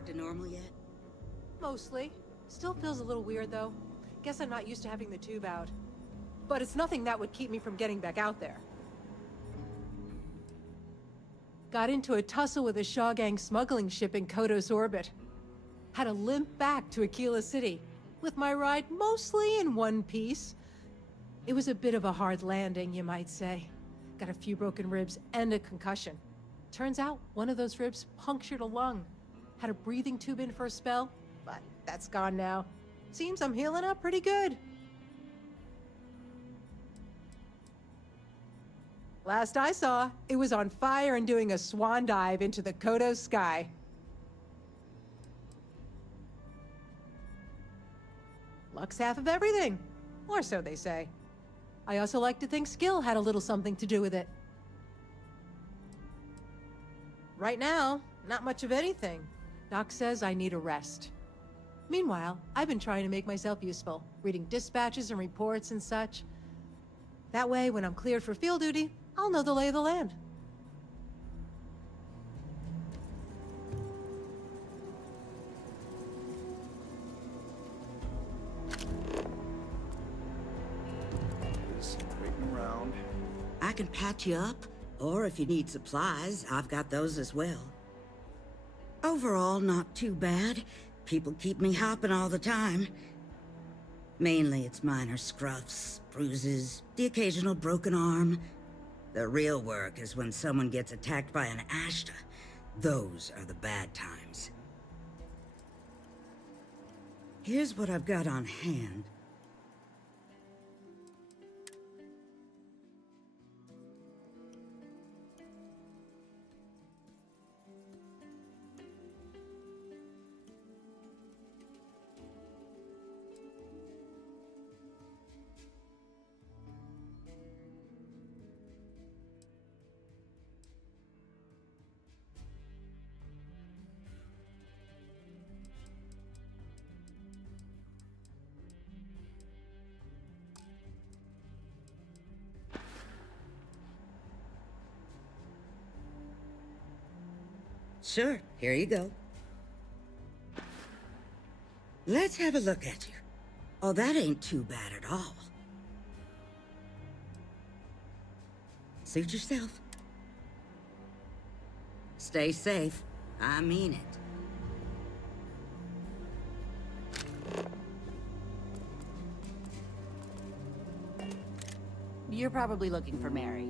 back to normal yet? Mostly. Still feels a little weird, though. Guess I'm not used to having the tube out. But it's nothing that would keep me from getting back out there. Got into a tussle with a Shaw Gang smuggling ship in Kodos orbit. Had to limp back to Aquila City, with my ride mostly in one piece. It was a bit of a hard landing, you might say. Got a few broken ribs and a concussion. Turns out one of those ribs punctured a lung. Had a breathing tube in for a spell, but that's gone now. Seems I'm healing up pretty good. Last I saw, it was on fire and doing a swan dive into the Kodos sky. Luck's half of everything, or so they say. I also like to think skill had a little something to do with it. Right now, not much of anything. Doc says I need a rest. Meanwhile, I've been trying to make myself useful, reading dispatches and reports and such. That way, when I'm cleared for field duty, I'll know the lay of the land. Just waiting around. I can patch you up, or if you need supplies, I've got those as well. Overall, not too bad. People keep me hopping all the time. Mainly it's minor scruffs, bruises, the occasional broken arm. The real work is when someone gets attacked by an Ashta. Those are the bad times. Here's what I've got on hand. Sure, here you go. Let's have a look at you. Oh, that ain't too bad at all. Suit yourself. Stay safe. I mean it. You're probably looking for Mary.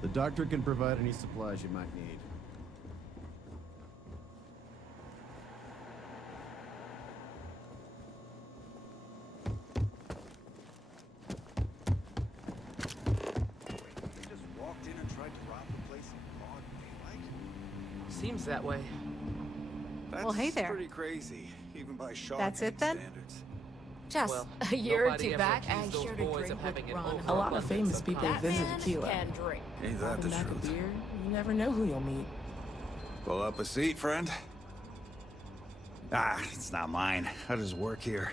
The doctor can provide any supplies you might need. They just walked in and tried to rob the place in broad daylight? Seems that way. That's Well, hey there. pretty crazy, even by Shaw That's Gang it then? standards. Just Well, a year or nobody two ever back, I accused those shared a boys drink of having with an Ron. over- A lot of famous people That visit man Aquila. can drink. Ain't that the Back a truth? beer, you never know who you'll meet. Pull up a seat, friend. Ah, it's not mine. I just work here.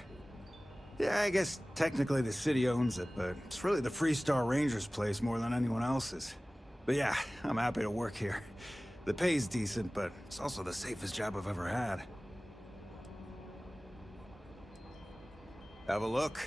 Yeah, I guess technically the city owns it, but it's really the Freestar Rangers' place more than anyone else's. But yeah, I'm happy to work here. The pay's decent, but it's also the safest job I've ever had. Have a look.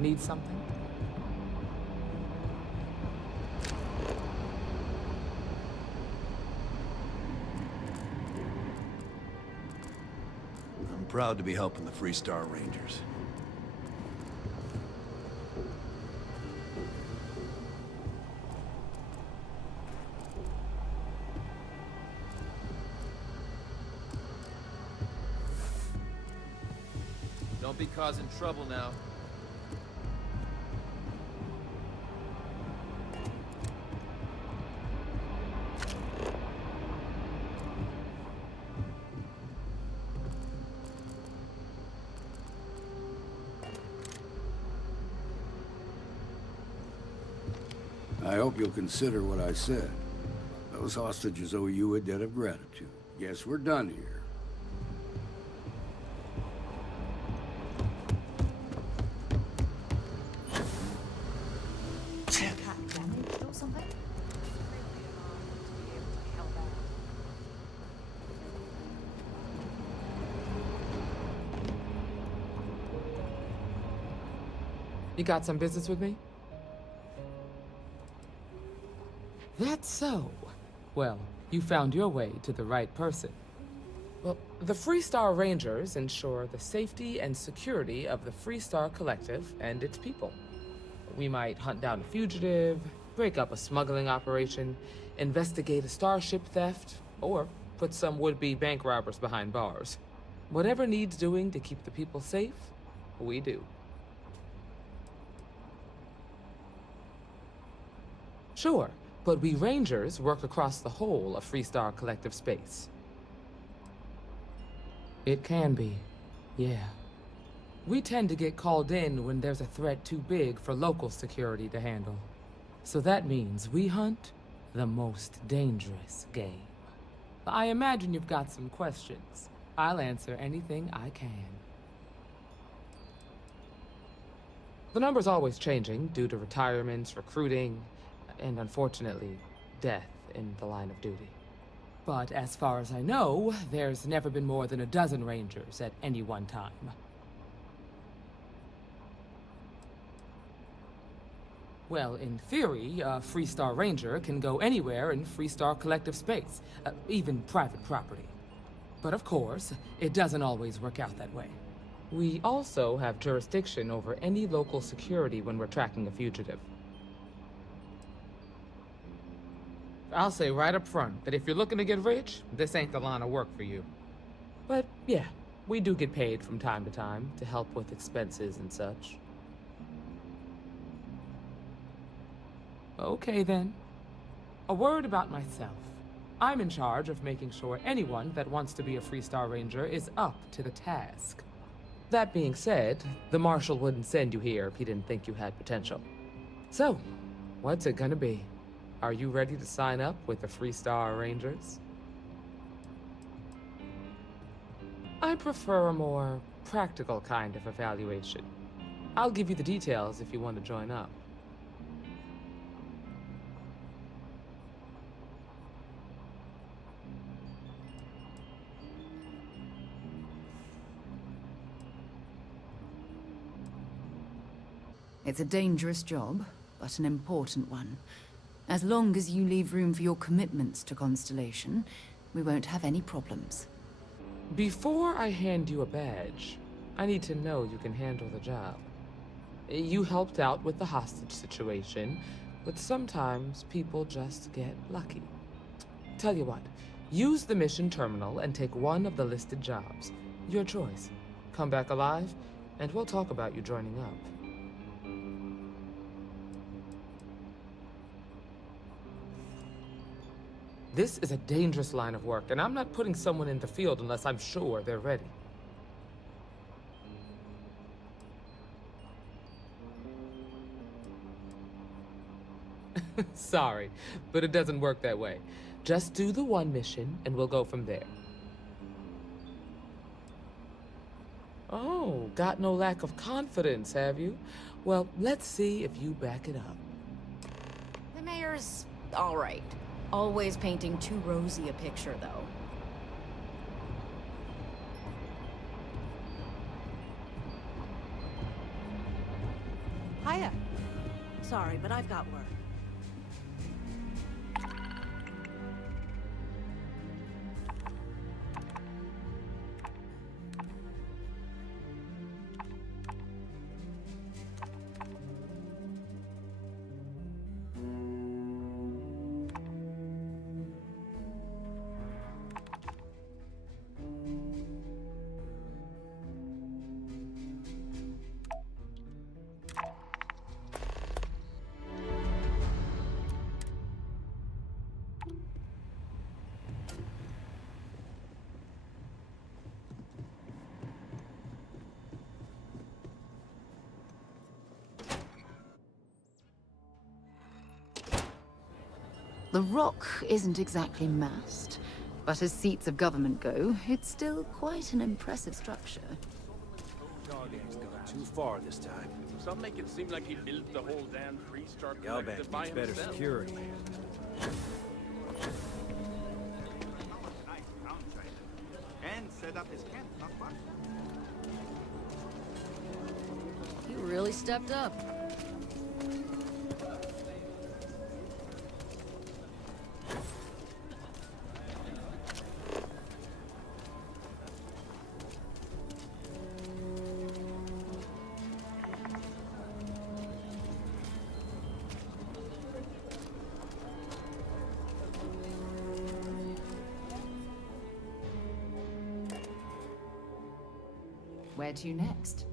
Need something? I'm proud to be helping the Freestar Rangers. Don't Don't be causing trouble now. I hope you'll consider what I said. Those hostages owe you a debt of gratitude. Guess we're done here. Damaged or something? You got some business with me? That's so. Well, you found your way to the right person. Well, the Freestar Rangers ensure the safety and security of the Freestar Collective and its people. We might hunt down a fugitive, break up a smuggling operation, investigate a starship theft, or put some would-be bank robbers behind bars. Whatever needs doing to keep the people safe, we do. Sure, but we Rangers work across the whole of Freestar Collective space. It can be, yeah. We tend to get called in when there's a threat too big for local security to handle. So that means we hunt the most dangerous game. I imagine you've got some questions. I'll answer anything I can. The number's always changing due to retirements, recruiting, and unfortunately, death in the line of duty. But as far as I know, there's never been more than a dozen Rangers at any one time. Well, in theory, a Freestar Ranger can go anywhere in Freestar Collective space, even private property. But of course, it doesn't always work out that way. We also have jurisdiction over any local security when we're tracking a fugitive. I'll say right up front that if you're looking to get rich, this ain't the line of work for you. But yeah, we do get paid from time to time to help with expenses and such. Okay then. A word about myself. I'm in charge of making sure anyone that wants to be a Freestar Ranger is up to the task. That being said, the Marshal wouldn't send you here if he didn't think you had potential. So, what's it gonna be? Are you ready to sign up with the Freestar Rangers? I prefer a more practical kind of evaluation. I'll give you the details if you want to join up. It's a dangerous job, but an important one. As long as you leave room for your commitments to Constellation, we won't have any problems. Before I hand you a badge, I need to know you can handle the job. You helped out with the hostage situation, but sometimes people just get lucky. Tell you what, use the mission terminal and take one of the listed jobs. Your choice. Come back alive, and we'll talk about you joining up. This is a dangerous line of work, and I'm not putting someone in the field unless I'm sure they're ready. Sorry, but it doesn't work that way. Just do the one mission, and we'll go from there. Oh, got no lack of confidence, have you? Well, let's see if you back it up. The mayor's all right. Always painting too rosy a picture, though. Hiya. Sorry, but I've got work. The rock isn't exactly massed, but as seats of government go, it's still quite an impressive structure. Dog's gone too far this time. Some make it seem like he built the whole damn Freestar Galbank collective by needs better himself. security. And set up his camp, not far. You really stepped up. Where to next?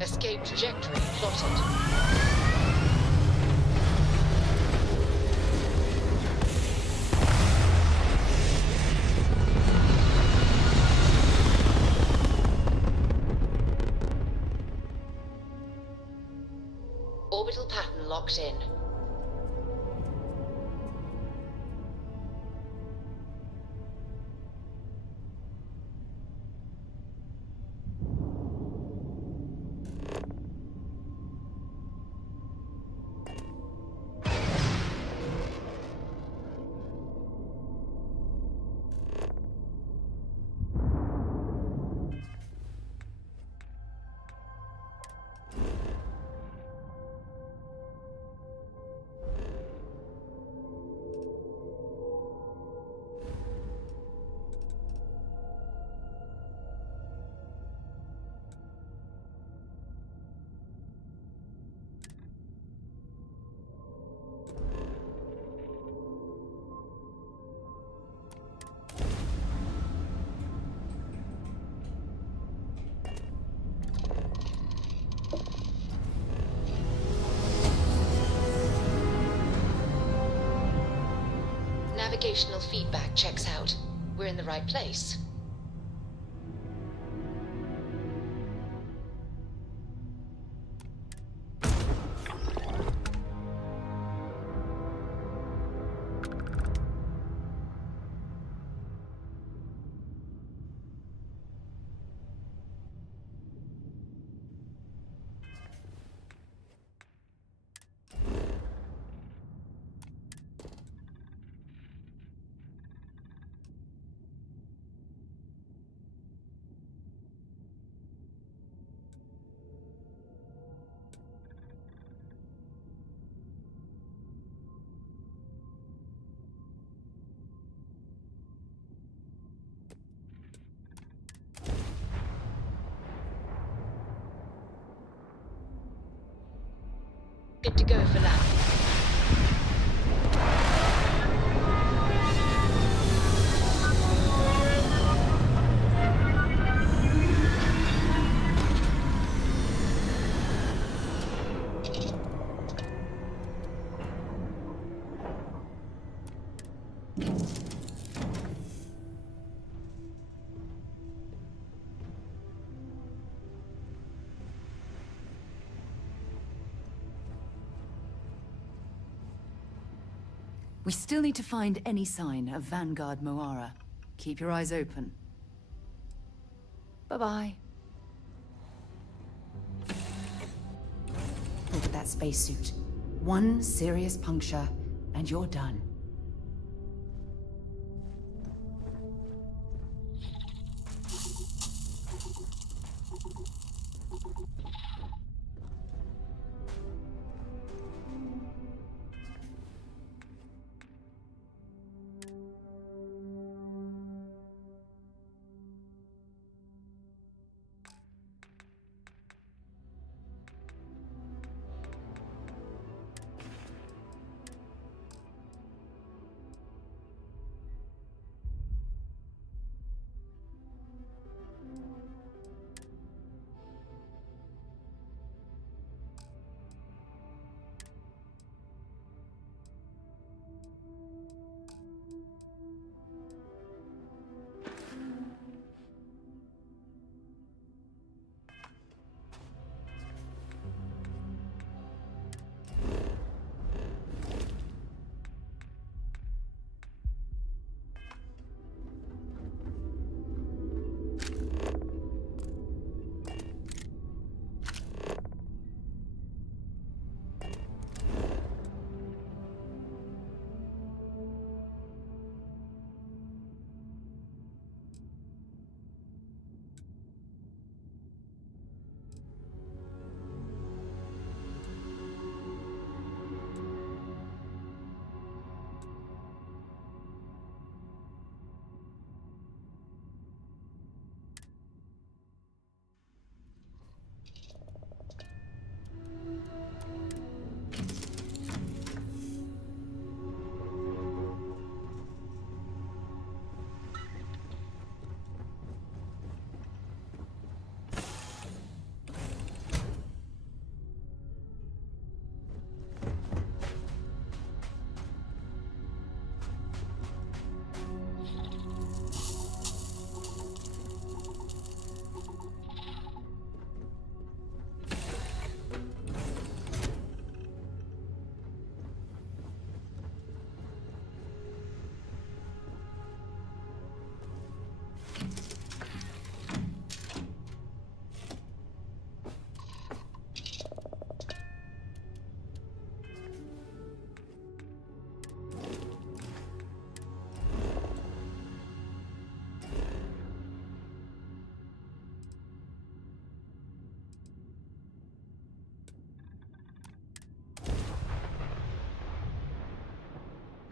Escape trajectory plotted. Orbital pattern locked in. Navigational feedback checks out. We're in the right place. Good to go for that. We still need to find any sign of Vanguard Moara. Keep your eyes open. Bye-bye. Look at that spacesuit. One serious puncture, and you're done.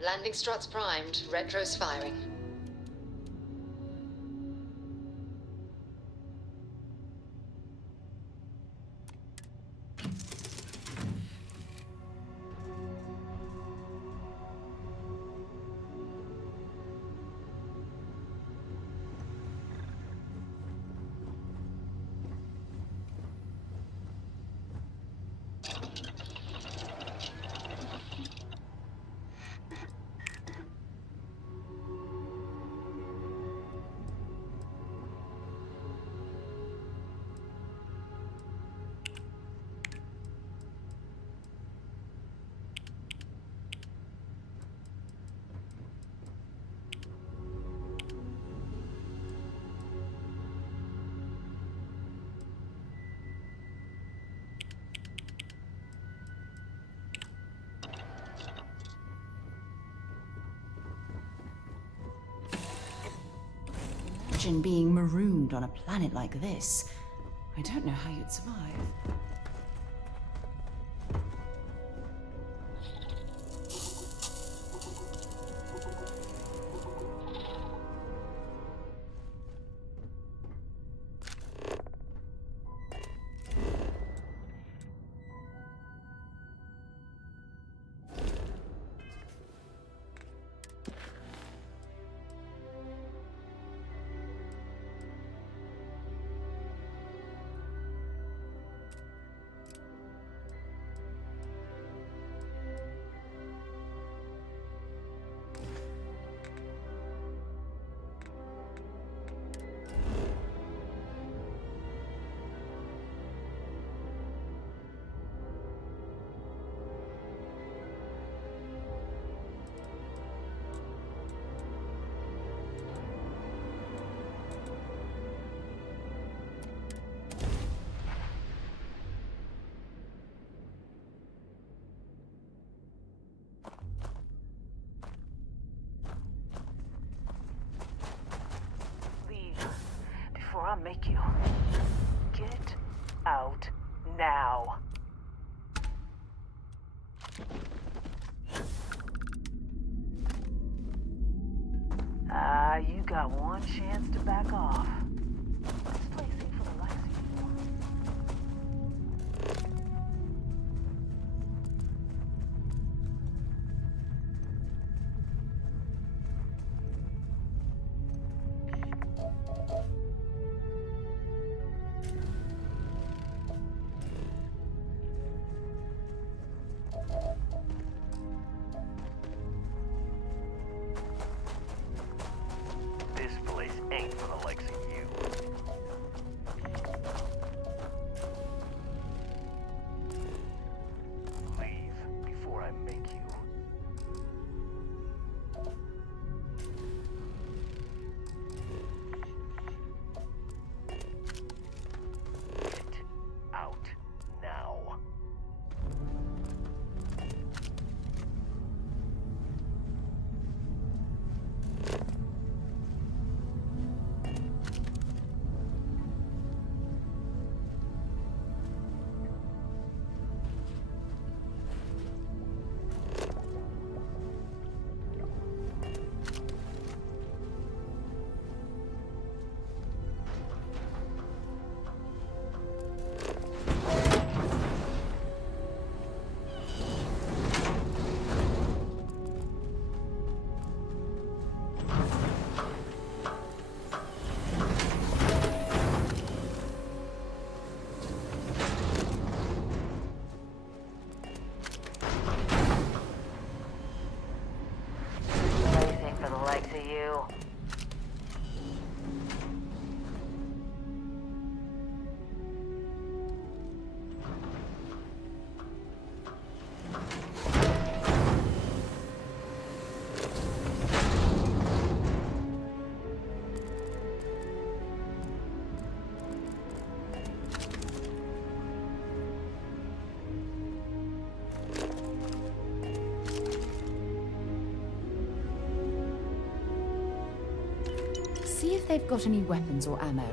Landing struts primed, retros firing. Imagine being marooned on a planet like this. I don't know how you'd survive. Before I make you. Get out now. You got one chance to back off. This place ain't for the likes of you. This place ain't for the likes of you. Leave before I make you. Get out now. Anything for the likes of you. See if they've got any weapons or ammo.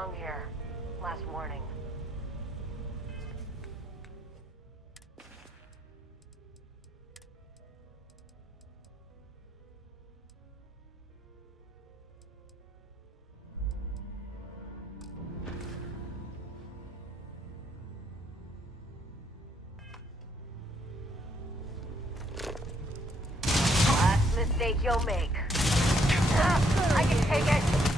wrong here. Last warning. Last mistake you'll make. I can take it.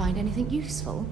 find anything useful?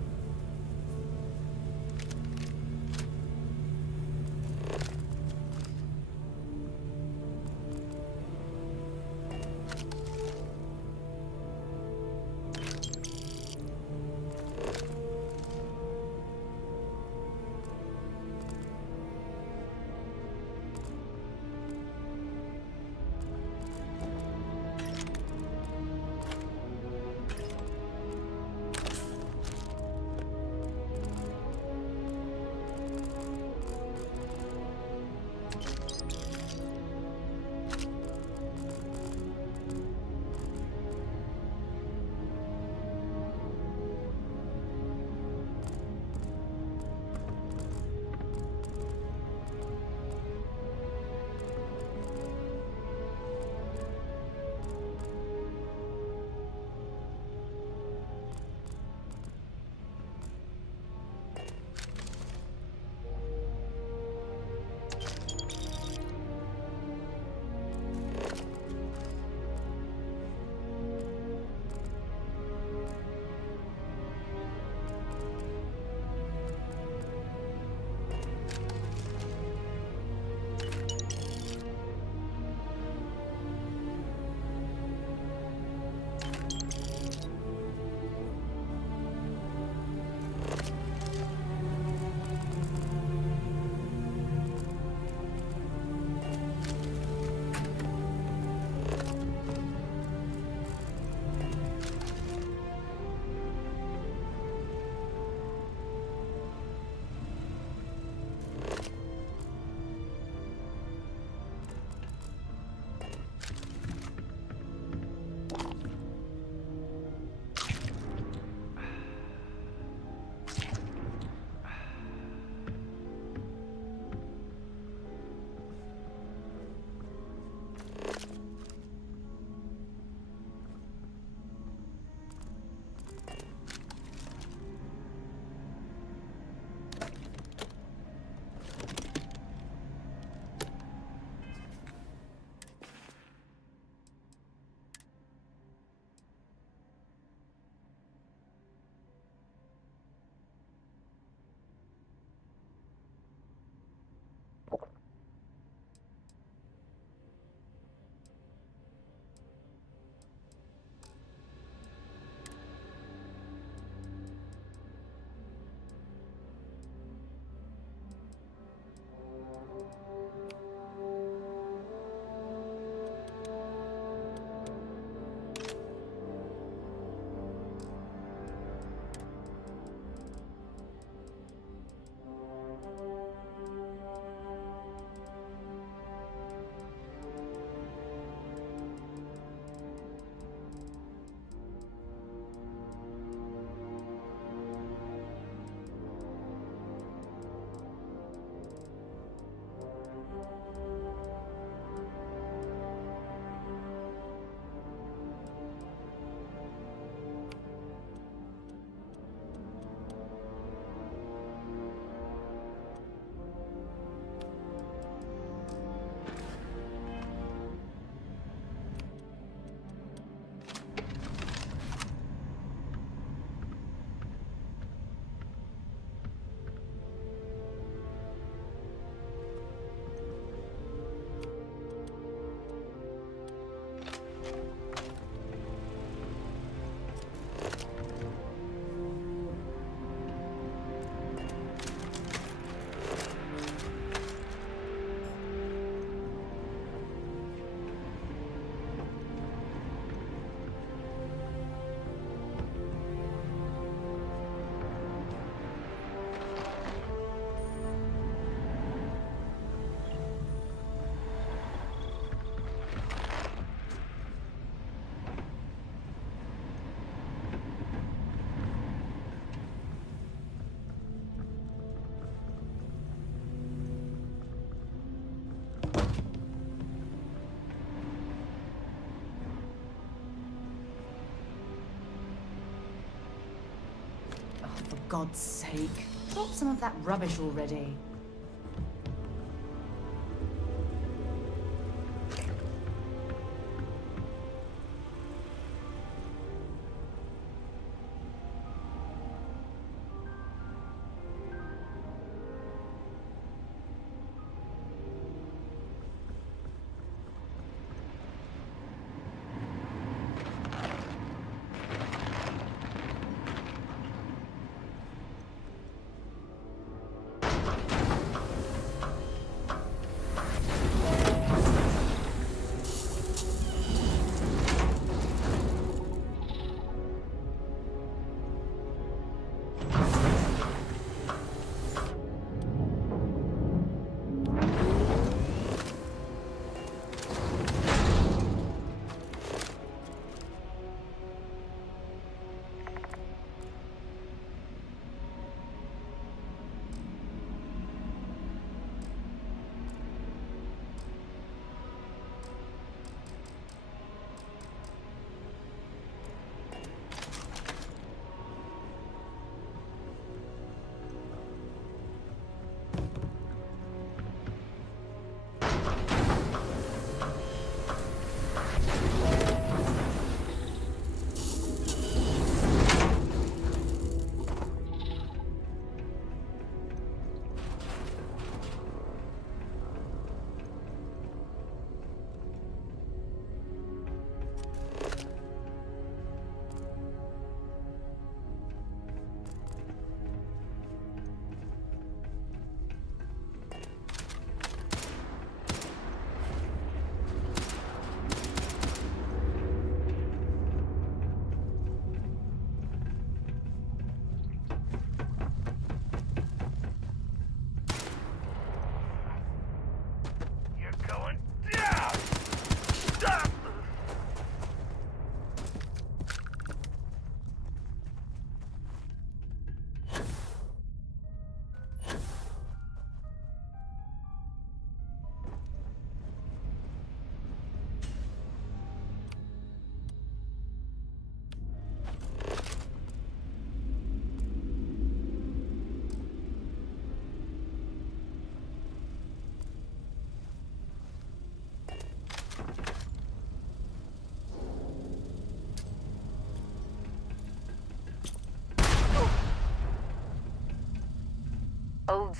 For God's sake, drop some of that rubbish already.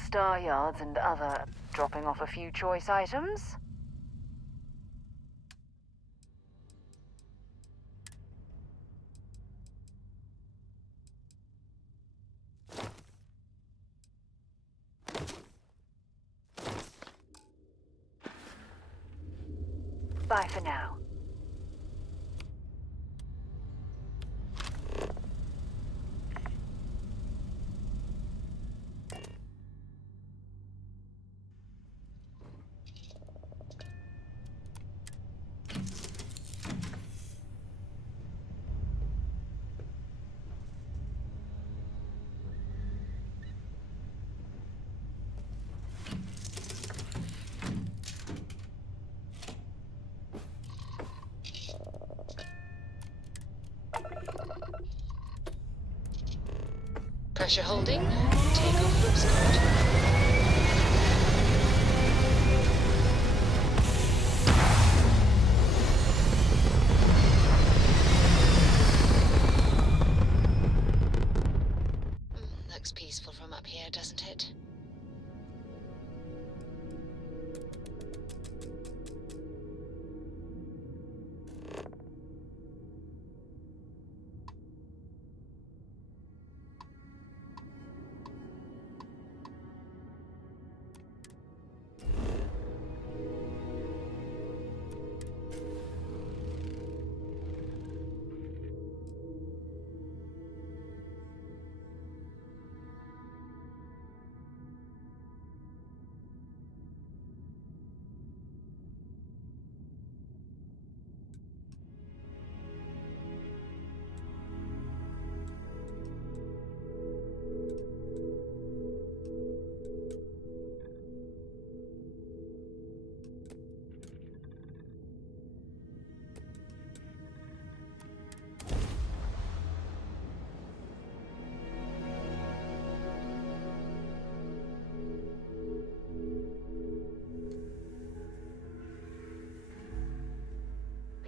star yards and other... dropping off a few choice items? Bye for now. Pressure holding. Takeoff looks good. Looks peaceful from up here, doesn't it?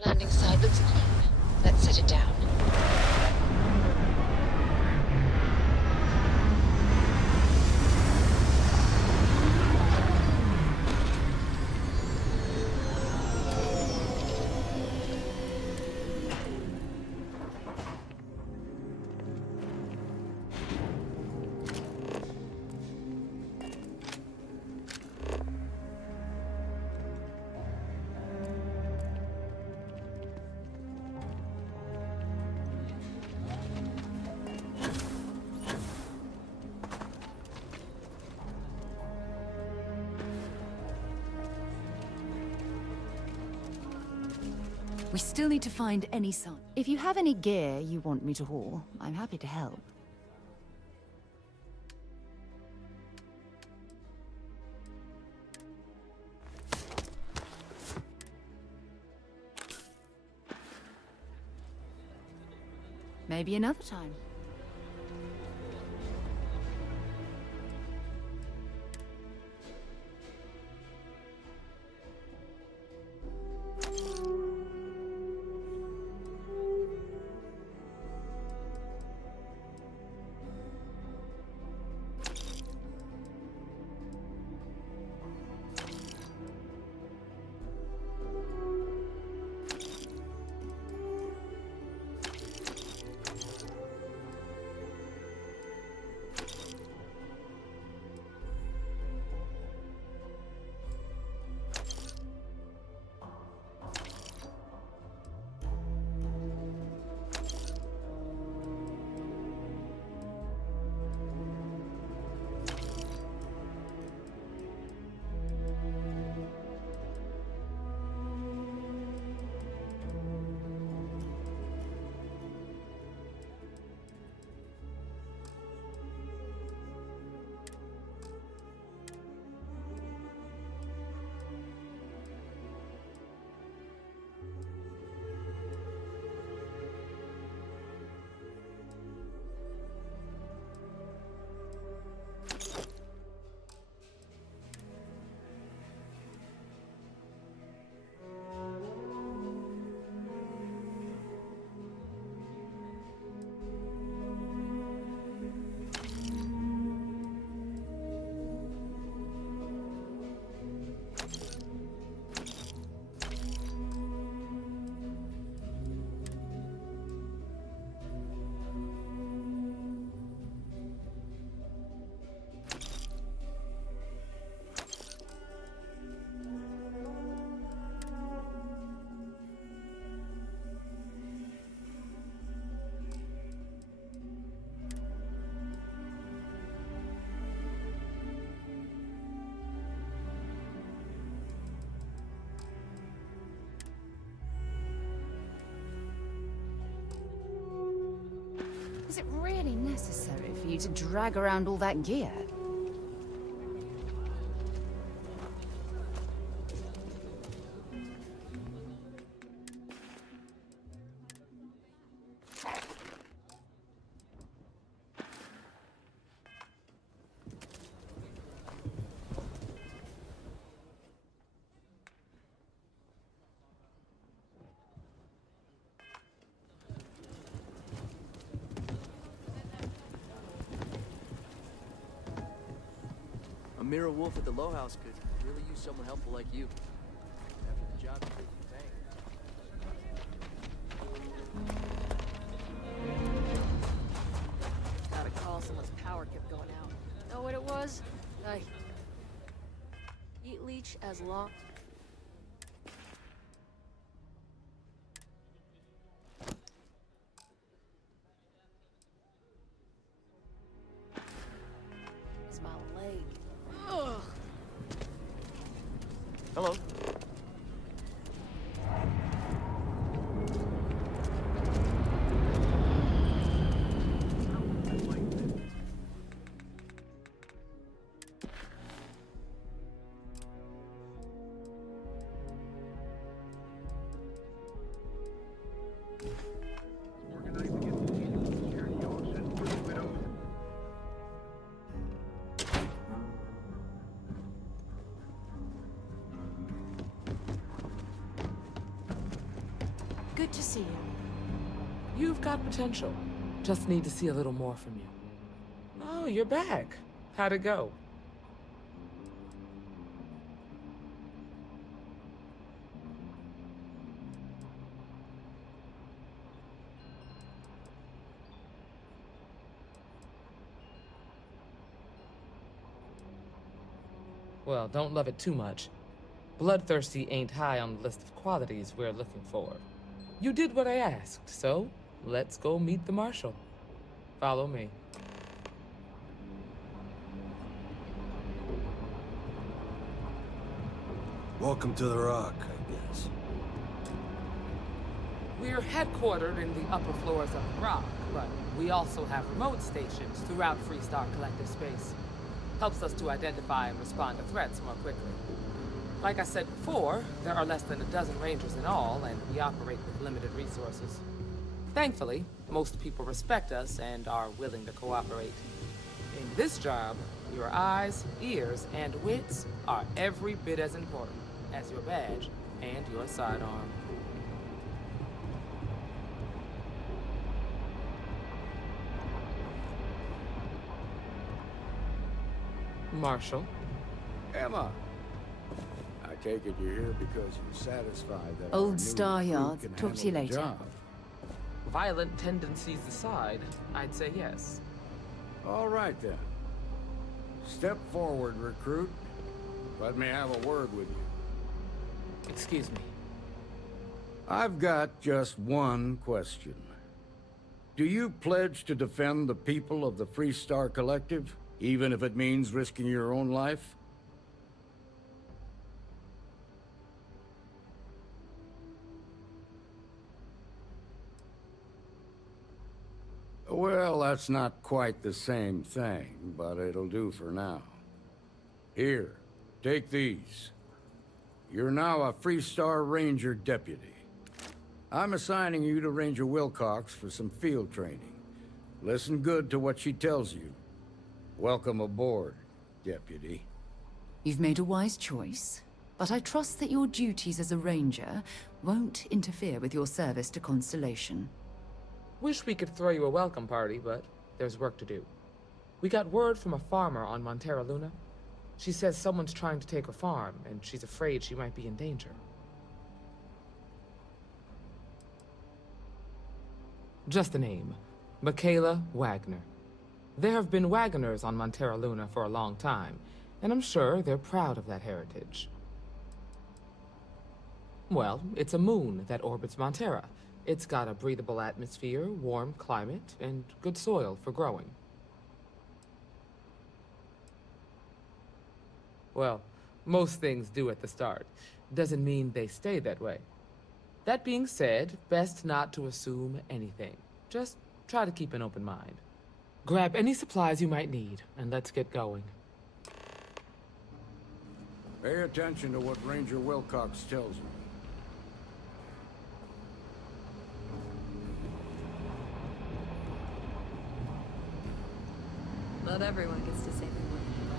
Landing side looks clean. Let's set it down. We still need to find any sign. If you have any gear you want me to haul, I'm happy to help. Maybe another time. Was it really necessary for you to drag around all that gear? A mirror wolf at the Low House could really use someone helpful like you. After the job you did, Got a call, someone's power kept going out. Know what it was? Heat leech as long... is my leg. Ugh. Hello. Good to see you. You've got potential. Just need to see a little more from you. Oh, you're back. How'd it go? Well, don't love it too much. Bloodthirsty ain't high on the list of qualities we're looking for. You did what I asked, so let's go meet the Marshal. Follow me. Welcome to the Rock, I guess. We're headquartered in the upper floors of the Rock, but we also have remote stations throughout Freestar Collective space. Helps us to identify and respond to threats more quickly. Like I said before, there are less than a dozen Rangers in all, and we operate with limited resources. Thankfully, most people respect us and are willing to cooperate. In this job, your eyes, ears, and wits are every bit as important as your badge and your sidearm. Marshal? Emma! I take it you're here because you're satisfied that Old our new Star recruit Yard. can Talk to you handle the later. job. Violent tendencies aside, I'd say yes. All right, then. Step forward, recruit. Let me have a word with you. Excuse me. I've got just one question. Do you pledge to defend the people of the Freestar Collective, even if it means risking your own life? Well, that's not quite the same thing, but it'll do for now. Here, take these. You're now a Freestar Ranger deputy. I'm assigning you to Ranger Wilcox for some field training. Listen good to what she tells you. Welcome aboard, deputy. You've made a wise choice, but I trust that your duties as a ranger won't interfere with your service to Constellation. Wish we could throw you a welcome party, but there's work to do. We got word from a farmer on Montera Luna. She says someone's trying to take her farm, and she's afraid she might be in danger. Just a name. Michaela Wagner. There have been Wagoners on Montera Luna for a long time, and I'm sure they're proud of that heritage. Well, it's a moon that orbits Montera. It's got a breathable atmosphere, warm climate, and good soil for growing. Well, most things do at the start. Doesn't mean they stay that way. That being said, best not to assume anything. Just try to keep an open mind. Grab any supplies you might need, and let's get going. Pay attention to what Ranger Wilcox tells you. Not everyone gets to say they want to give up.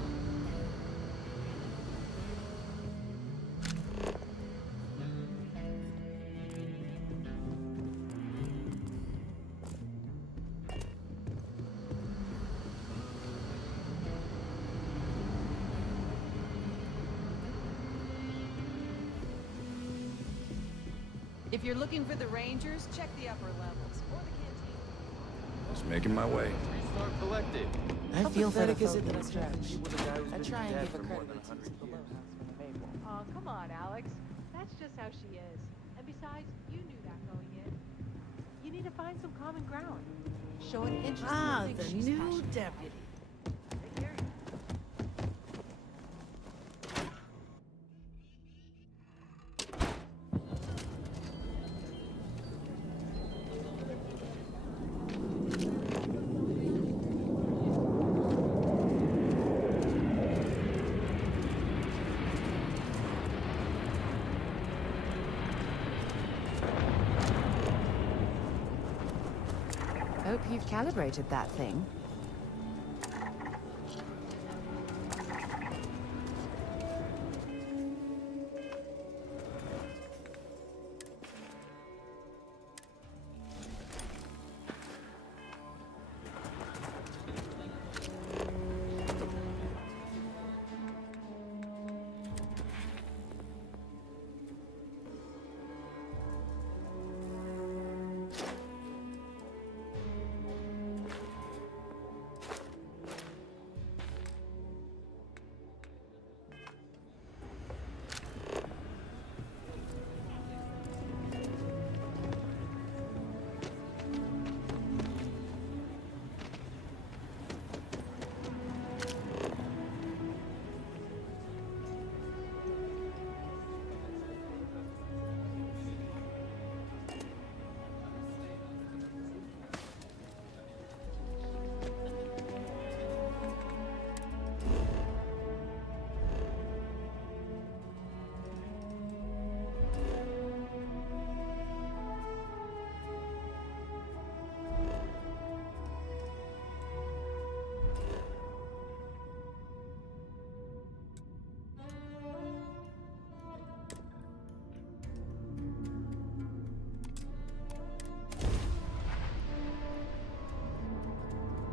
If you're looking for the Rangers, check the upper levels, or the canteen. Just making my way. Restart collected. I feel for the pathetic is it folk that in I stretch. with a guy who's I been try and dead give for her more credit than when 100 she's the years? lowhouse from Maple. Oh, come on, Alex. That's just how she is. And besides, you knew that going in. You need to find some common ground. Show an interest Ah, in the the things she's new passionate deputy. about. Take care. Hope you've calibrated that thing.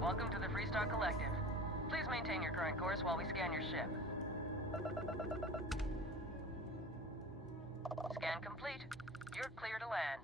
Welcome to the Freestar Collective. Please maintain your current course while we scan your ship. Scan complete. You're clear to land.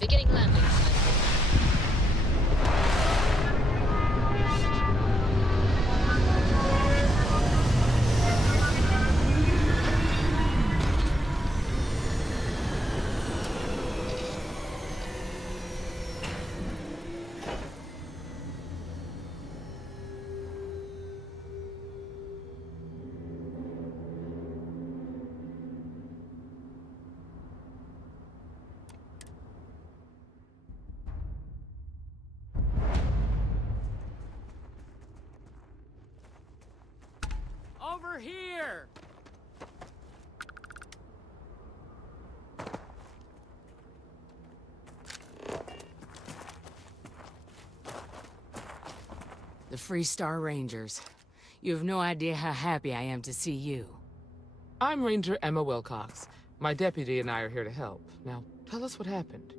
Beginning landing cycle. Over here! The Freestar Rangers. You have no idea how happy I am to see you. I'm Ranger Emma Wilcox. My deputy and I are here to help. Now, tell us what happened.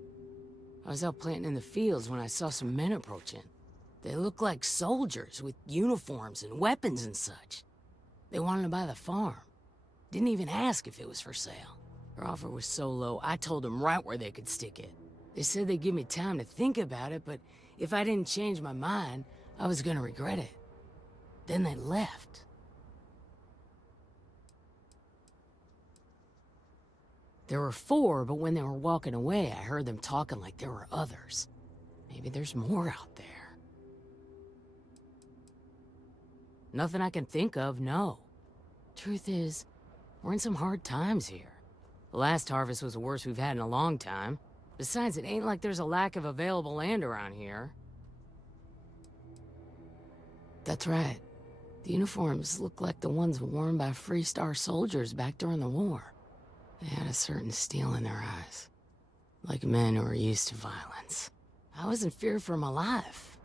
I was out planting in the fields when I saw some men approaching. They looked like soldiers with uniforms and weapons and such. They wanted to buy the farm. Didn't even ask if it was for sale. Their offer was so low, I told them right where they could stick it. They said they'd give me time to think about it, but if I didn't change my mind, I was gonna regret it. Then they left. There were 4, but when they were walking away, I heard them talking like there were others. Maybe there's more out there. Nothing I can think of, no. Truth is, we're in some hard times here. The last harvest was the worst we've had in a long time. Besides, it ain't like there's a lack of available land around here. That's right. The uniforms look like the ones worn by Free Star soldiers back during the war. They had a certain steel in their eyes. Like men who are used to violence. I was in fear for my life.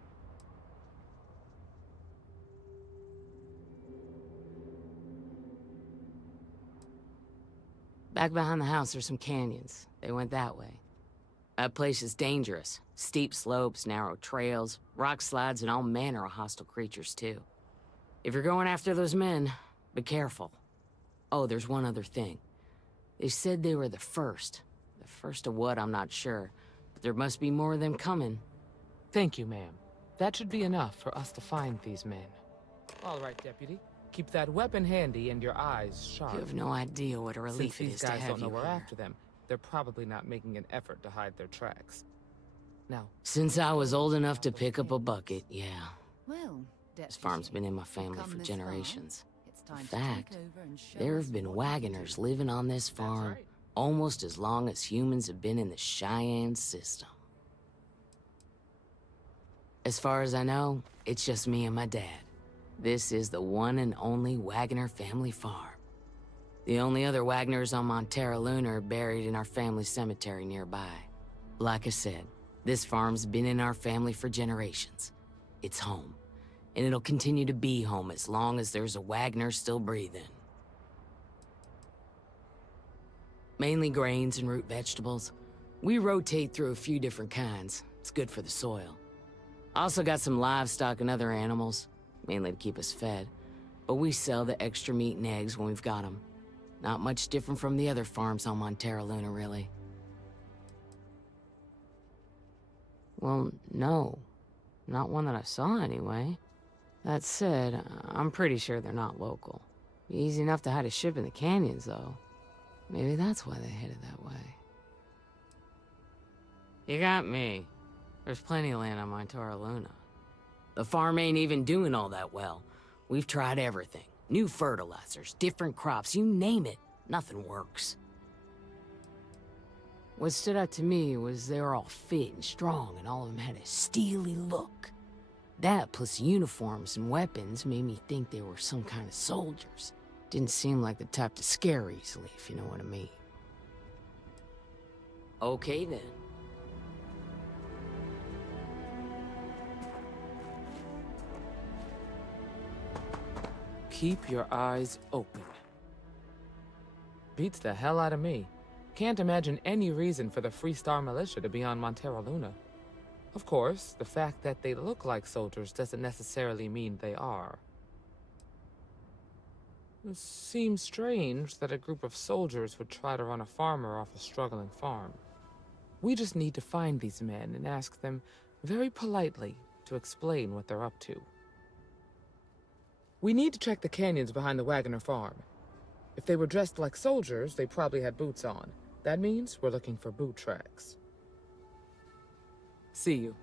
Back behind the house are some canyons. They went that way. That place is dangerous. Steep slopes, narrow trails, rock slides, and all manner of hostile creatures, too. If you're going after those men, be careful. Oh, there's one other thing. They said they were the first. The first of what, I'm not sure. But there must be more of them coming. Thank you, ma'am. That should be enough for us to find these men. All right, Deputy. Keep that weapon handy and your eyes sharp. You have no idea what a relief it is to have you. Since these guys don't know we're here. after them, they're probably not making an effort to hide their tracks. Now, Since I was old enough to pick up a bucket, yeah. Well, This farm's been in my family for generations. In fact, there have been Wagoners living on this farm almost as long as humans have been in the Cheyenne system. As far as I know, it's just me and my dad. This is the one and only Wagoner family farm. The only other Wagoners on Montero Luna are buried in our family cemetery nearby. Like I said, this farm's been in our family for generations. It's home. And it'll continue to be home as long as there's a Wagoner still breathing. Mainly grains and root vegetables. We rotate through a few different kinds. It's good for the soil. Also got some livestock and other animals, mainly to keep us fed. But we sell the extra meat and eggs when we've got them. Not much different from the other farms on Montero Luna, really. Well, no. Not one that I saw, anyway. That said, I'm pretty sure they're not local. Easy enough to hide a ship in the canyons, though. Maybe that's why they headed that way. You got me. There's plenty of land on Montero Luna. The farm ain't even doing all that well. We've tried everything. New fertilizers, different crops, you name it. Nothing works. What stood out to me was they were all fit and strong, and all of them had a steely look. That, plus uniforms and weapons, made me think they were some kind of soldiers. Didn't seem like the type to scare easily, if you know what I mean. Okay, then. keep your eyes open. Beats the hell out of me. Can't imagine any reason for the Free Star Militia to be on Montero Luna. Of course, the fact that they look like soldiers doesn't necessarily mean they are. It seems strange that a group of soldiers would try to run a farmer off a struggling farm. We just need to find these men and ask them very politely to explain what they're up to. We need to check the canyons behind the Wagoner farm. If they were dressed like soldiers, they probably had boots on. That means we're looking for boot tracks. See you.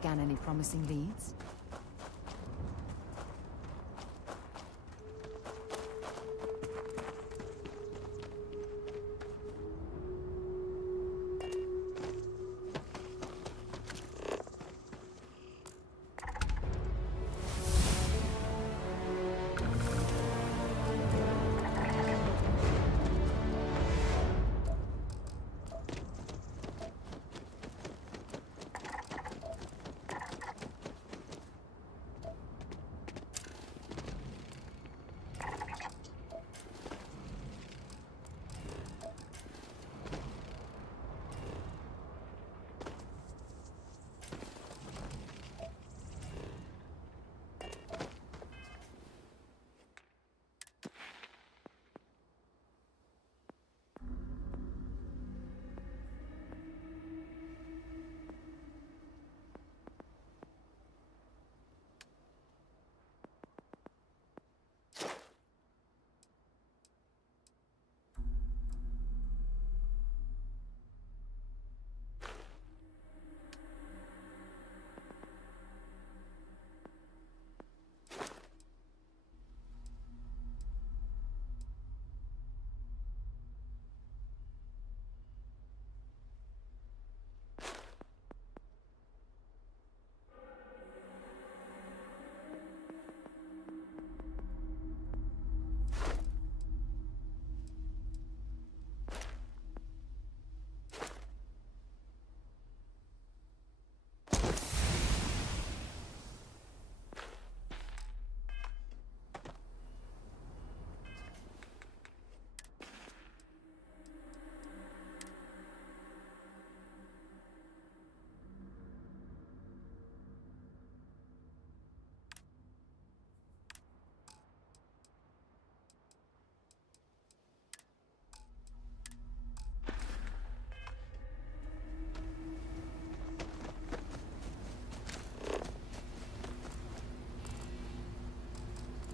scan any promising leads?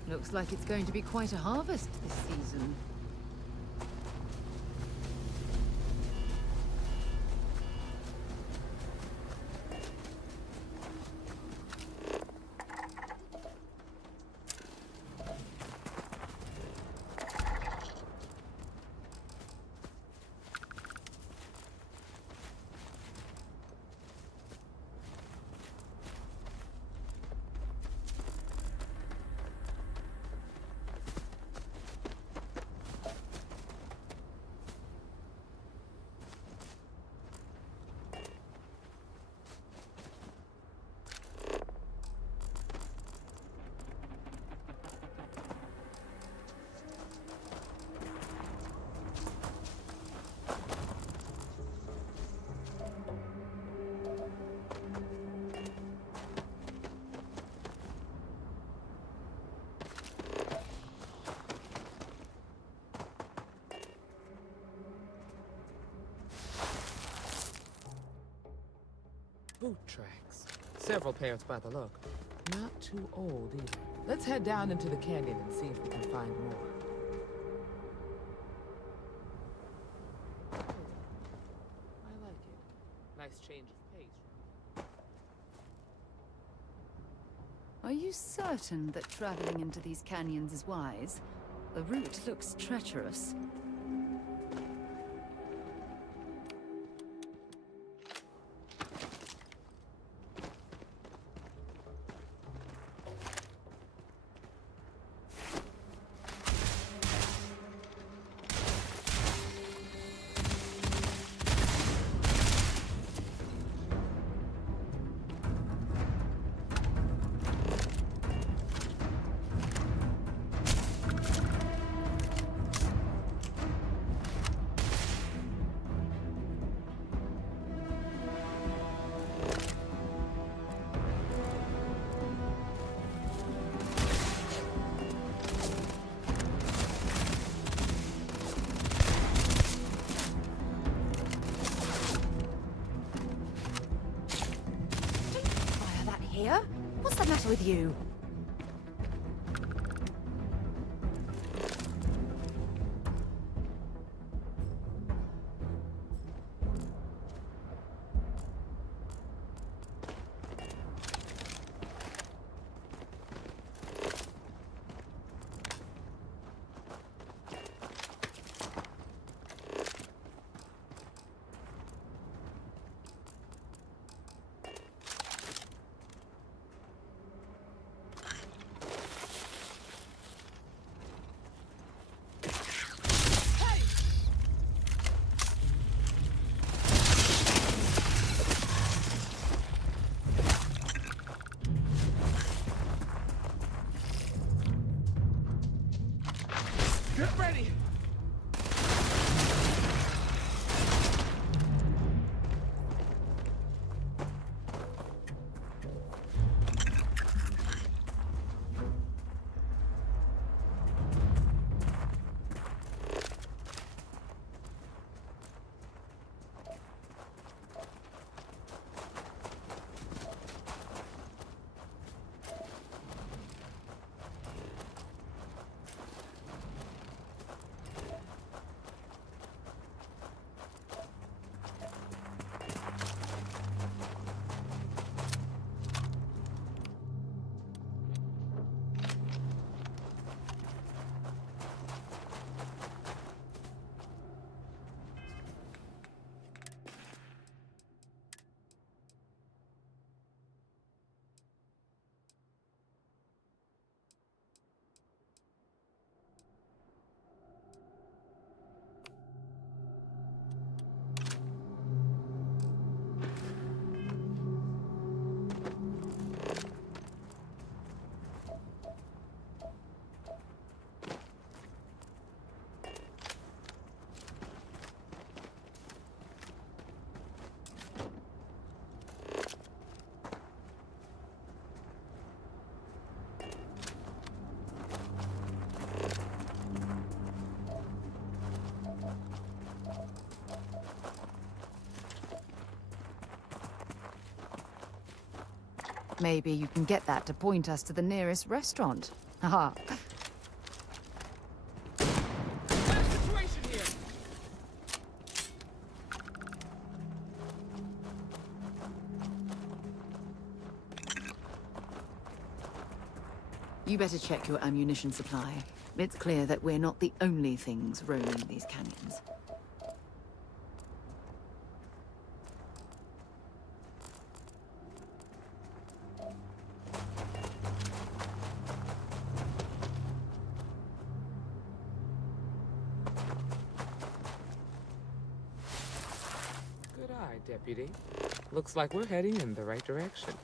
Looks like it's going to be quite a harvest this season. Boot tracks. Several pairs by the look. Not too old either. Let's head down into the canyon and see if we can find more. I like it. Nice change of pace. Are you certain that traveling into these canyons is wise? The route looks treacherous. Here? What's the matter with you? Get ready! Maybe you can get that to point us to the nearest restaurant. Haha. Situation here. You better check your ammunition supply. It's clear that we're not the only things roaming these canyons. Good eye, Deputy. Looks like we're heading in the right direction.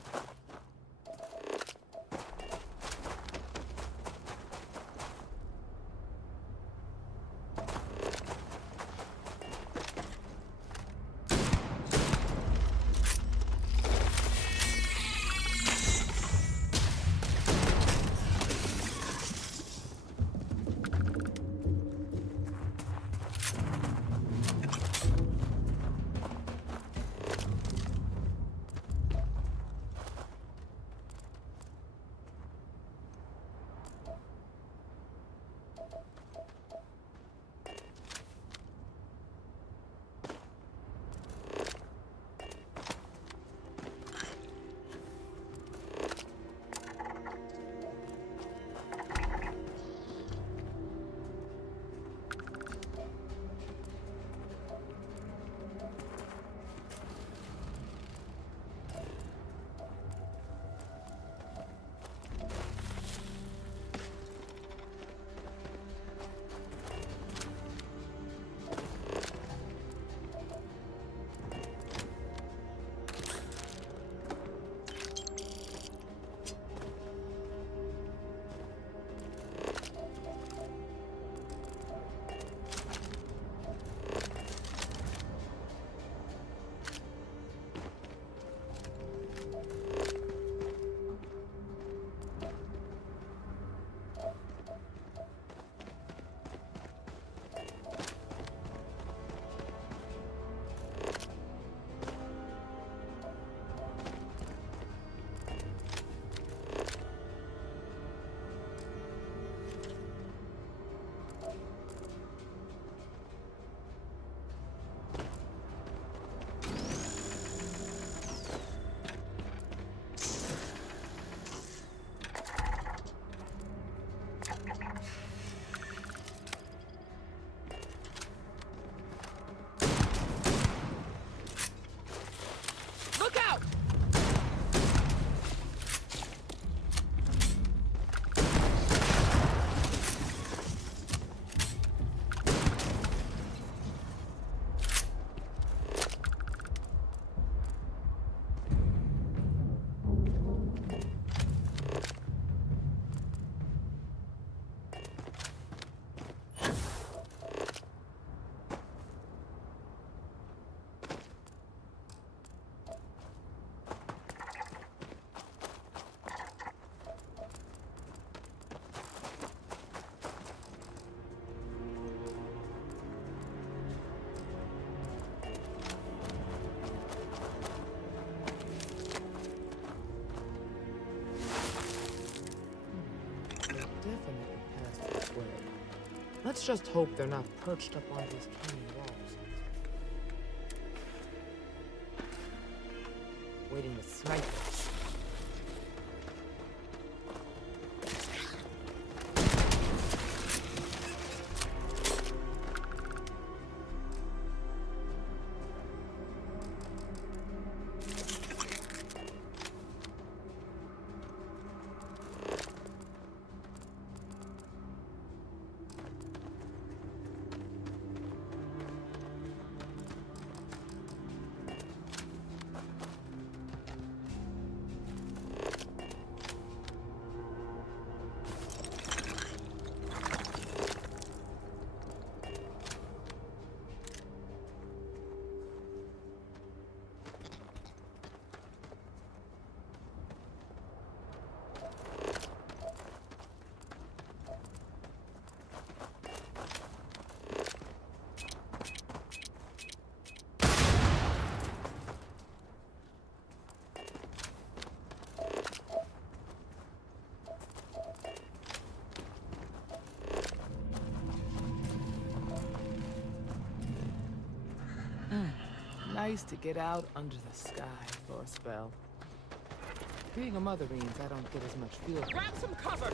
Let's just hope they're not perched up on these canyon walls. Waiting to snipe us. Nice to get out under the sky for a spell. Being a mother means I don't get as much feel. Grab some cover!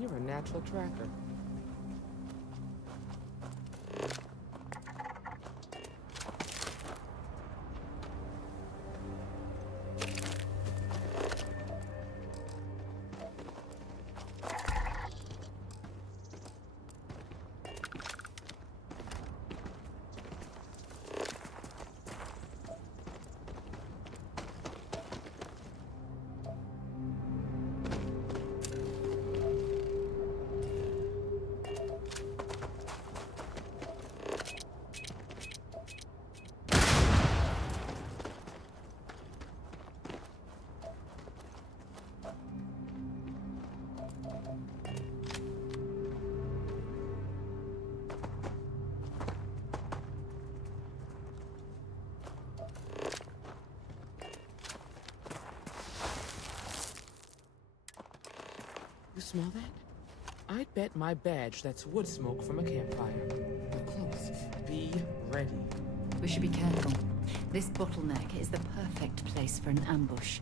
You're a natural tracker. You smell that? I'd bet my badge that's wood smoke from a campfire. They're close. Be ready. We should be careful. This bottleneck is the perfect place for an ambush.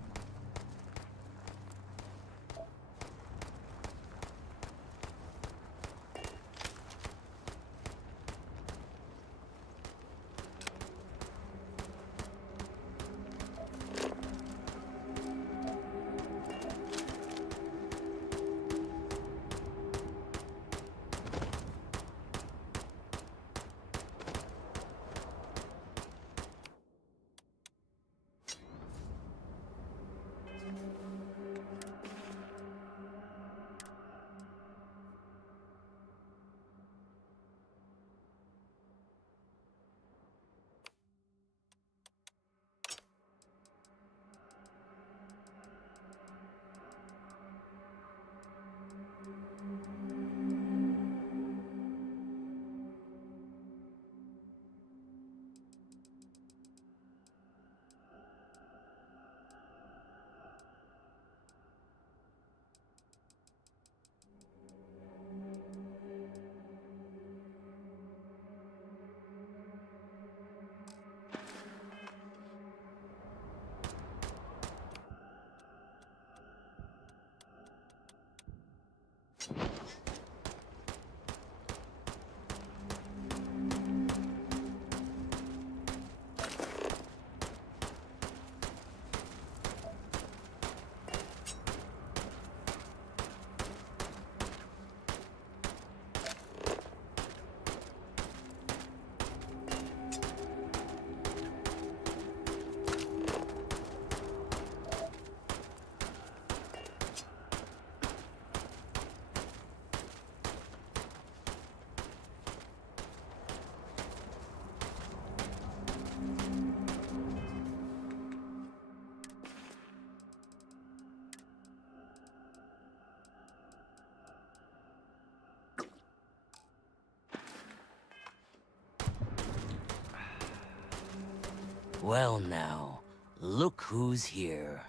Well now, look who's here.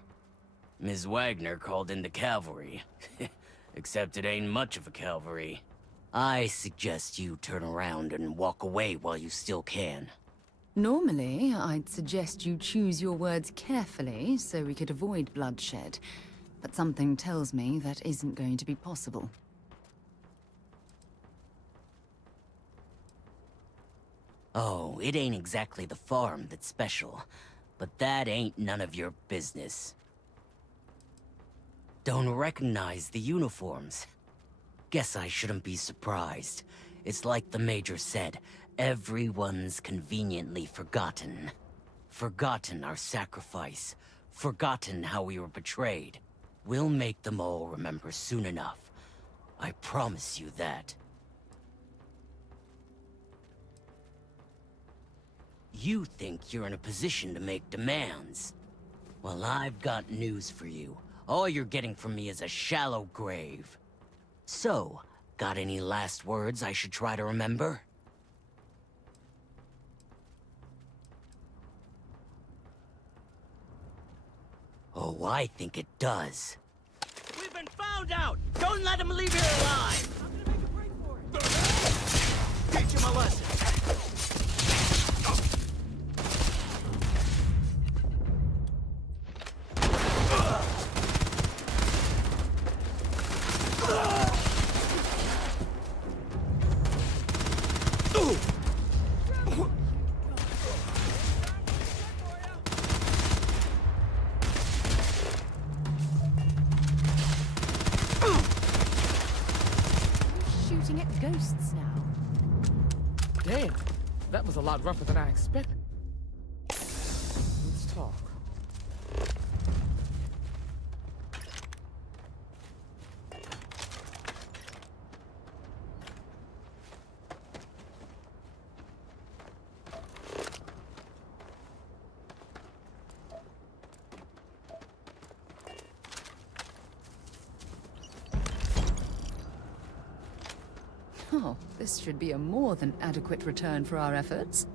Ms. Wagner called in the cavalry. Except it ain't much of a cavalry. I suggest you turn around and walk away while you still can. Normally, I'd suggest you choose your words carefully so we could avoid bloodshed. But something tells me that isn't going to be possible. Oh, it ain't exactly the farm that's special, but that ain't none of your business. Don't recognize the uniforms? Guess I shouldn't be surprised. It's like the Major said, everyone's conveniently forgotten. Forgotten our sacrifice. Forgotten how we were betrayed. We'll make them all remember soon enough. I promise you that. You think you're in a position to make demands. Well, I've got news for you. All you're getting from me is a shallow grave. So, got any last words I should try to remember? Oh, I think it does. We've been found out! Don't let him leave here alive! I'm gonna make a break for it. Teach him a lesson. Shooting at ghosts now. Damn, that was a lot rougher than I expected. Let's talk. Oh, this should be a more than adequate return for our efforts.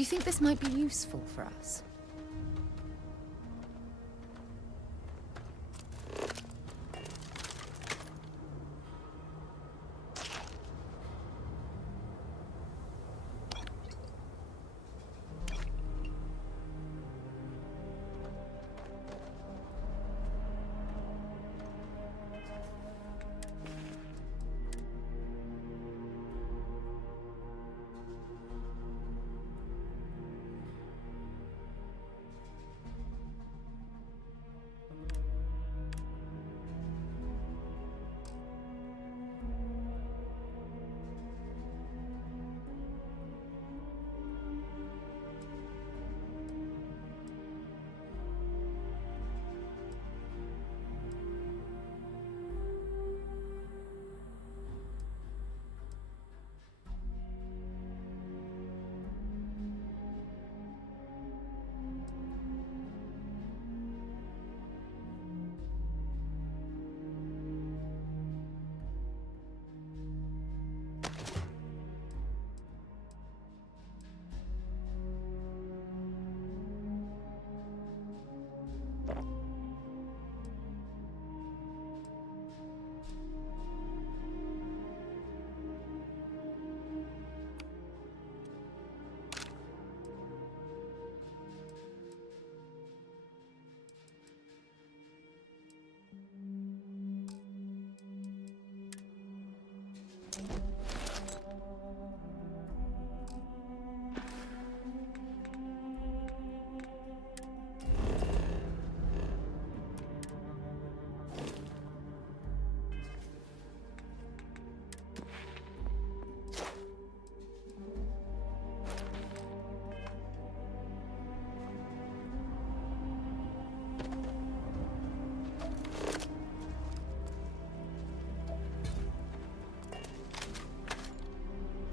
Do you think this might be useful for us?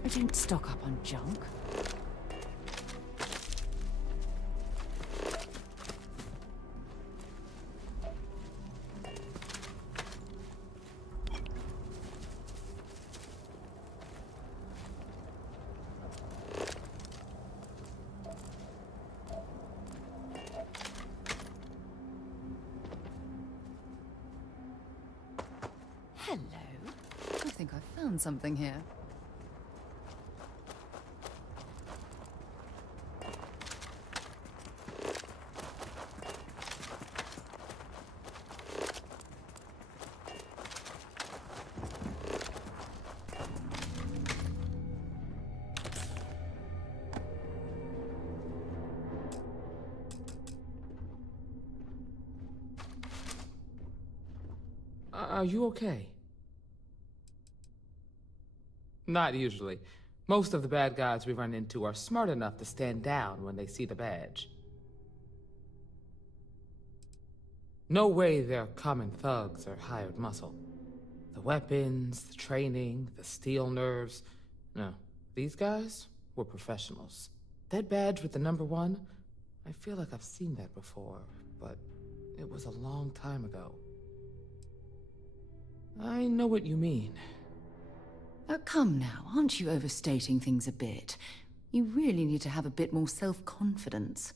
I don't stock up on junk. Hello. I think I found something here. Are you okay? Not usually. Most of the bad guys we run into are smart enough to stand down when they see the badge. No way they're common thugs or hired muscle. The weapons, the training, the steel nerves. No, these guys were professionals. That badge with the number 1, I feel like I've seen that before, but it was a long time ago. I know what you mean. Oh, come now, aren't you overstating things a bit? You really need to have a bit more self-confidence.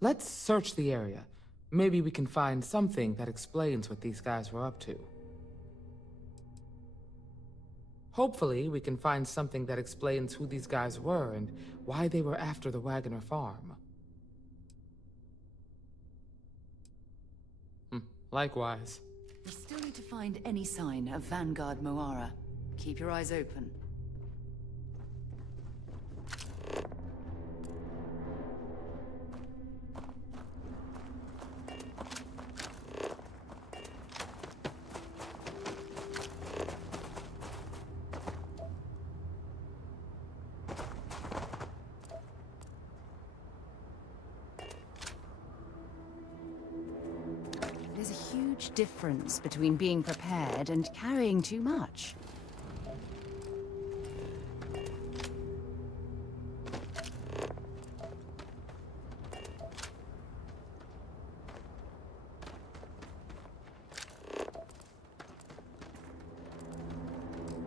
Let's search the area. Maybe we can find something that explains what these guys were up to. Hopefully, we can find something that explains who these guys were and why they were after the Wagoner farm. Likewise. We still need to find any sign of Vanguard Moara. Keep your eyes open. There's a huge difference between being prepared and carrying too much.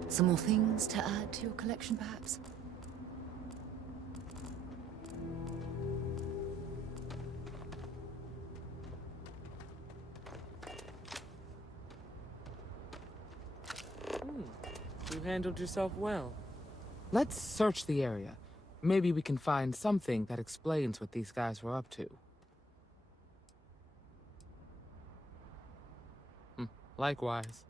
Some more things to add to your collection, perhaps? You handled yourself well. Let's search the area. Maybe we can find something that explains what these guys were up to. Likewise.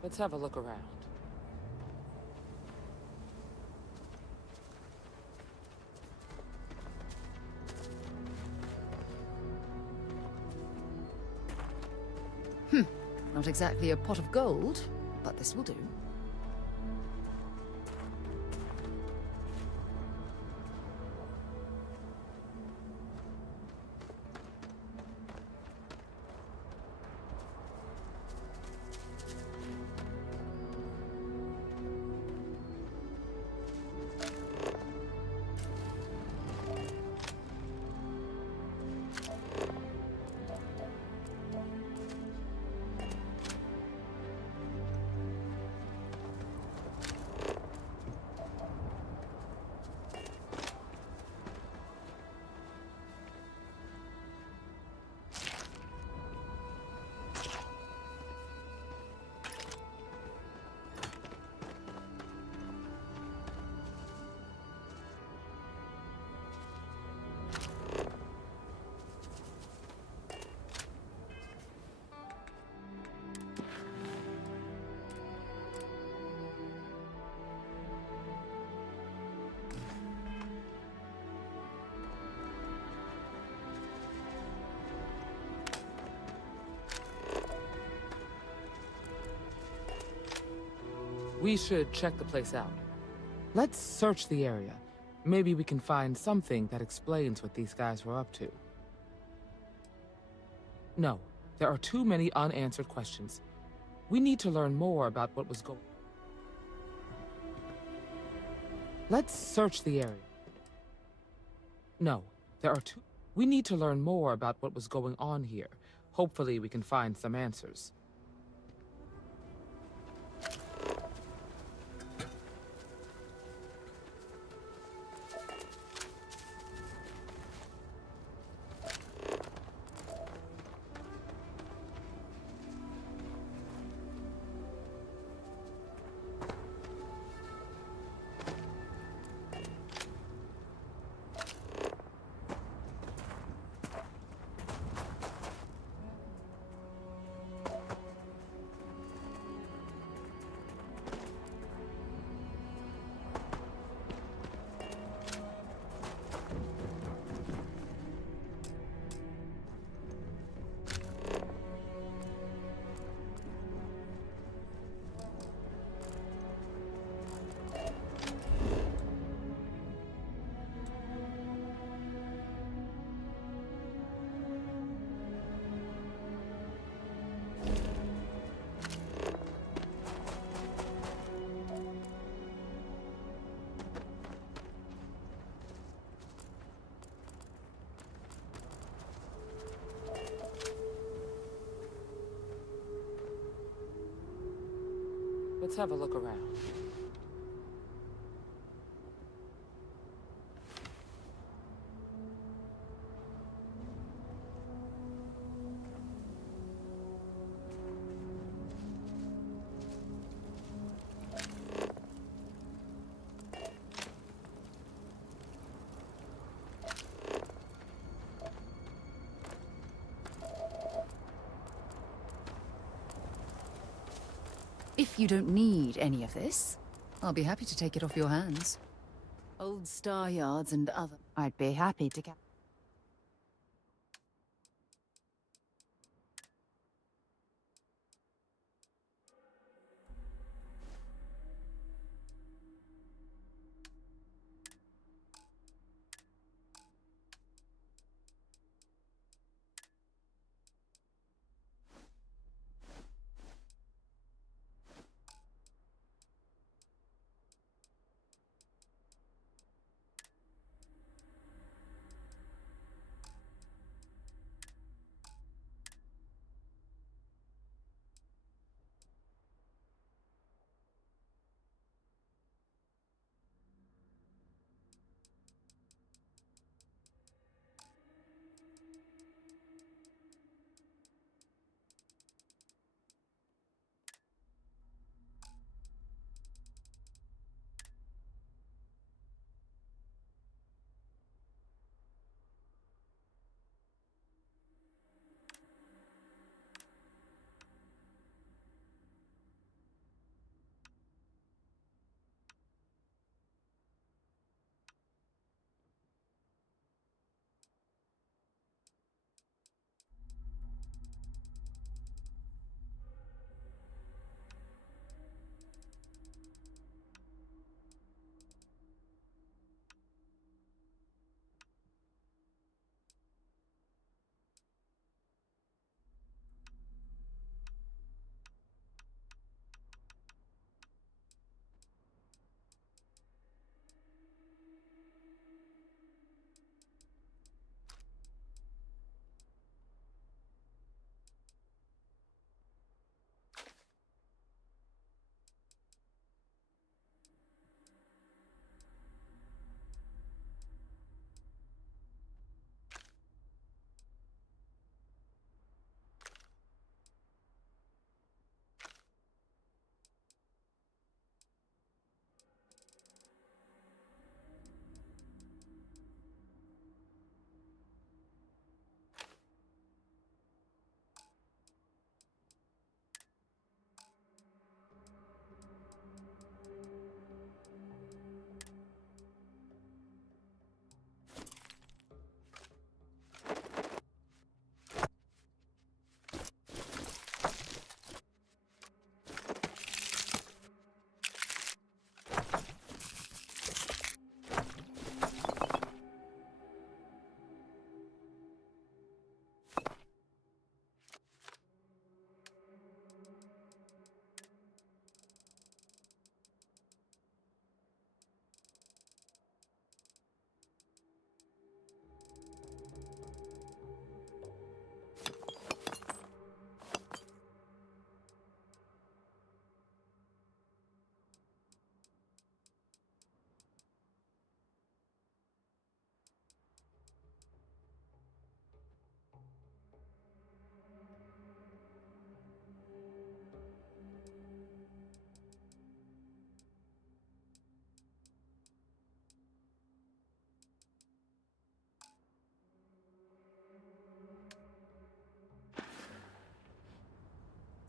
Let's have a look around. Not exactly a pot of gold, but this will do. We should check the place out. Let's search the area. Maybe we can find something that explains what these guys were up to. No, there are too many unanswered questions. We need to learn more about what was going on. Let's search the area. No, there are too... We need to learn more about what was going on here. Hopefully we can find some answers. Let's have a look around. If you don't need any of this, I'll be happy to take it off your hands. Old star yards and other... I'd be happy to get...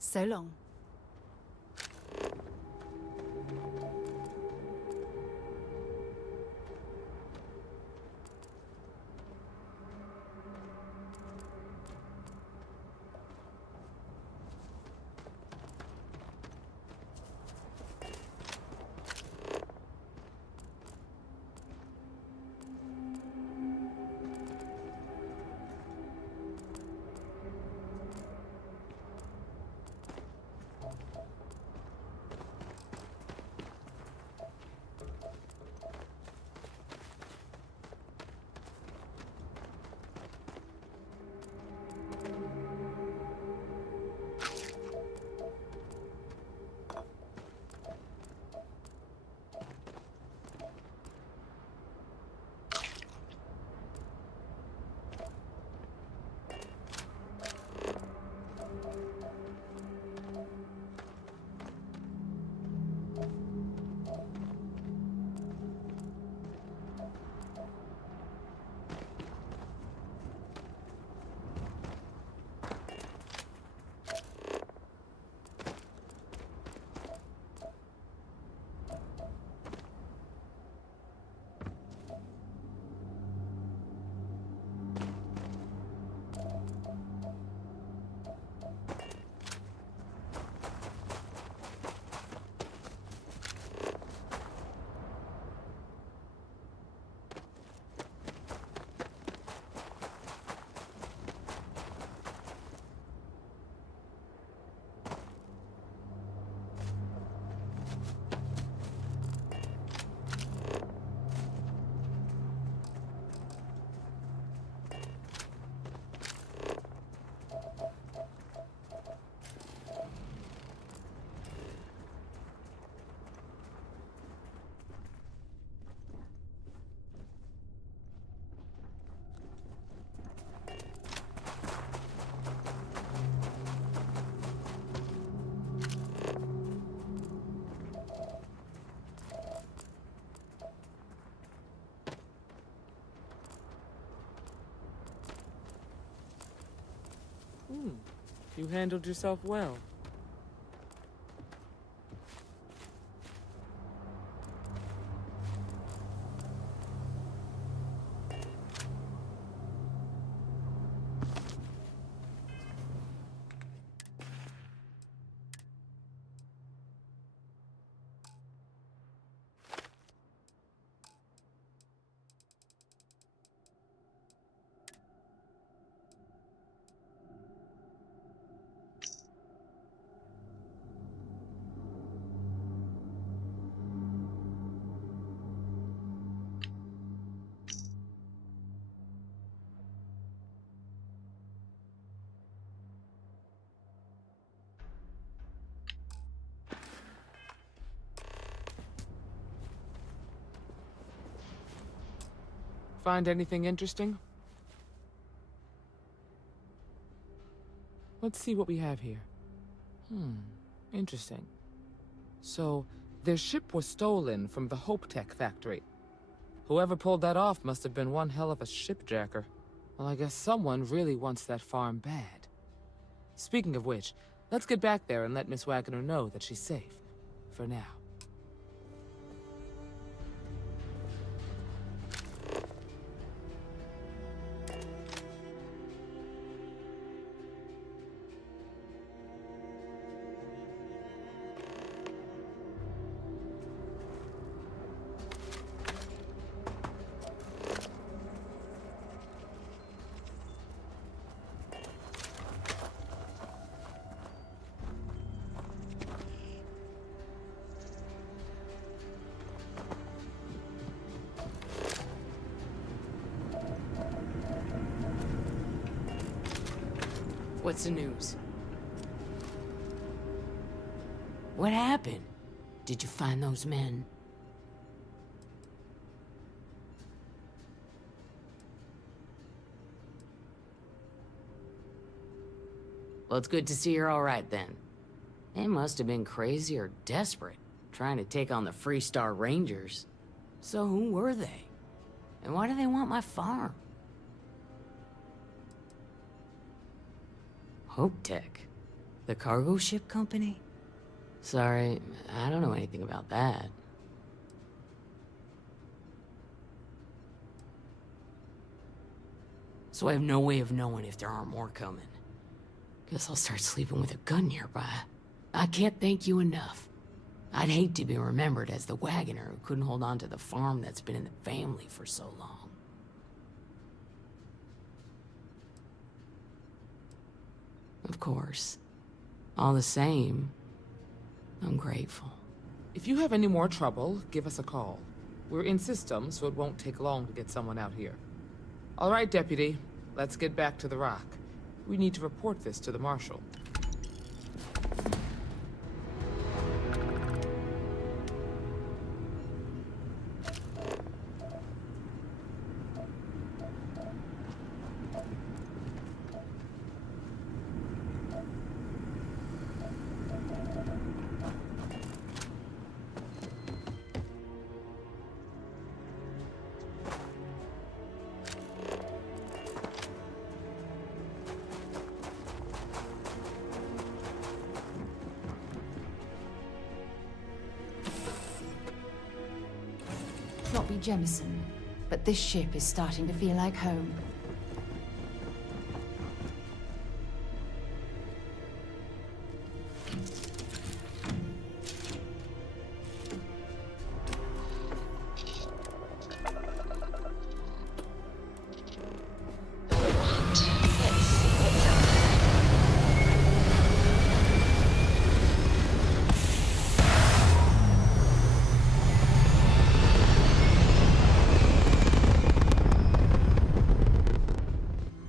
So long. You handled yourself well. Find anything interesting? Let's see what we have here. Interesting. So, their ship was stolen from the Hope Tech factory. Whoever pulled that off must have been one hell of a shipjacker. Well, I guess someone really wants that farm bad. Speaking of which, let's get back there and let Miss Wagner know that she's safe. For now. What's the news? What happened? Did you find those men? Well, it's good to see you're all right then. They must have been crazy or desperate, trying to take on the Freestar Rangers. So who were they? And why do they want my farm? Hope Tech. The cargo ship company? Sorry, I don't know anything about that. So I have no way of knowing if there aren't more coming. Guess I'll start sleeping with a gun nearby. I can't thank you enough. I'd hate to be remembered as the wagoner who couldn't hold on to the farm that's been in the family for so long. Of course. All the same, I'm grateful. If you have any more trouble, give us a call. We're in system, so it won't take long to get someone out here. All right, Deputy. Let's get back to the rock. We need to report this to the Marshal. Floppy Jemison, but this ship is starting to feel like home.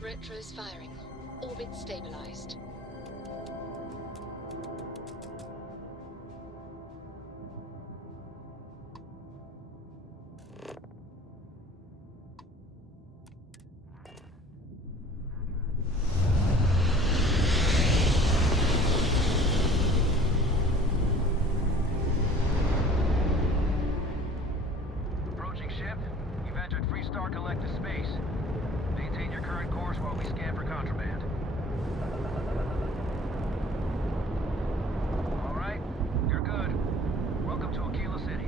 Retros firing. Orbit stabilized. Approaching ship. You've entered Freestar Collective space. Maintain your current course while we scan for contraband. All right, you're good. Welcome to Aquila City.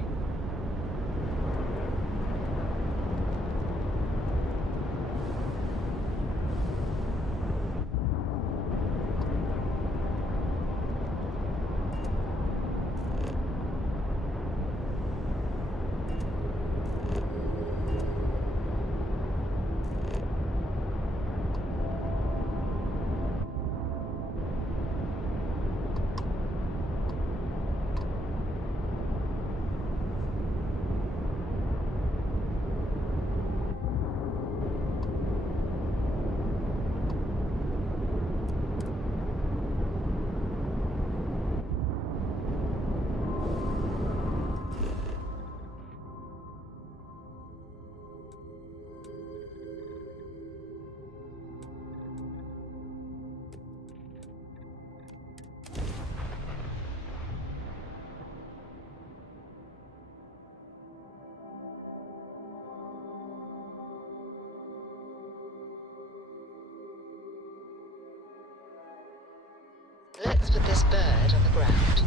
Let's put this bird on the ground.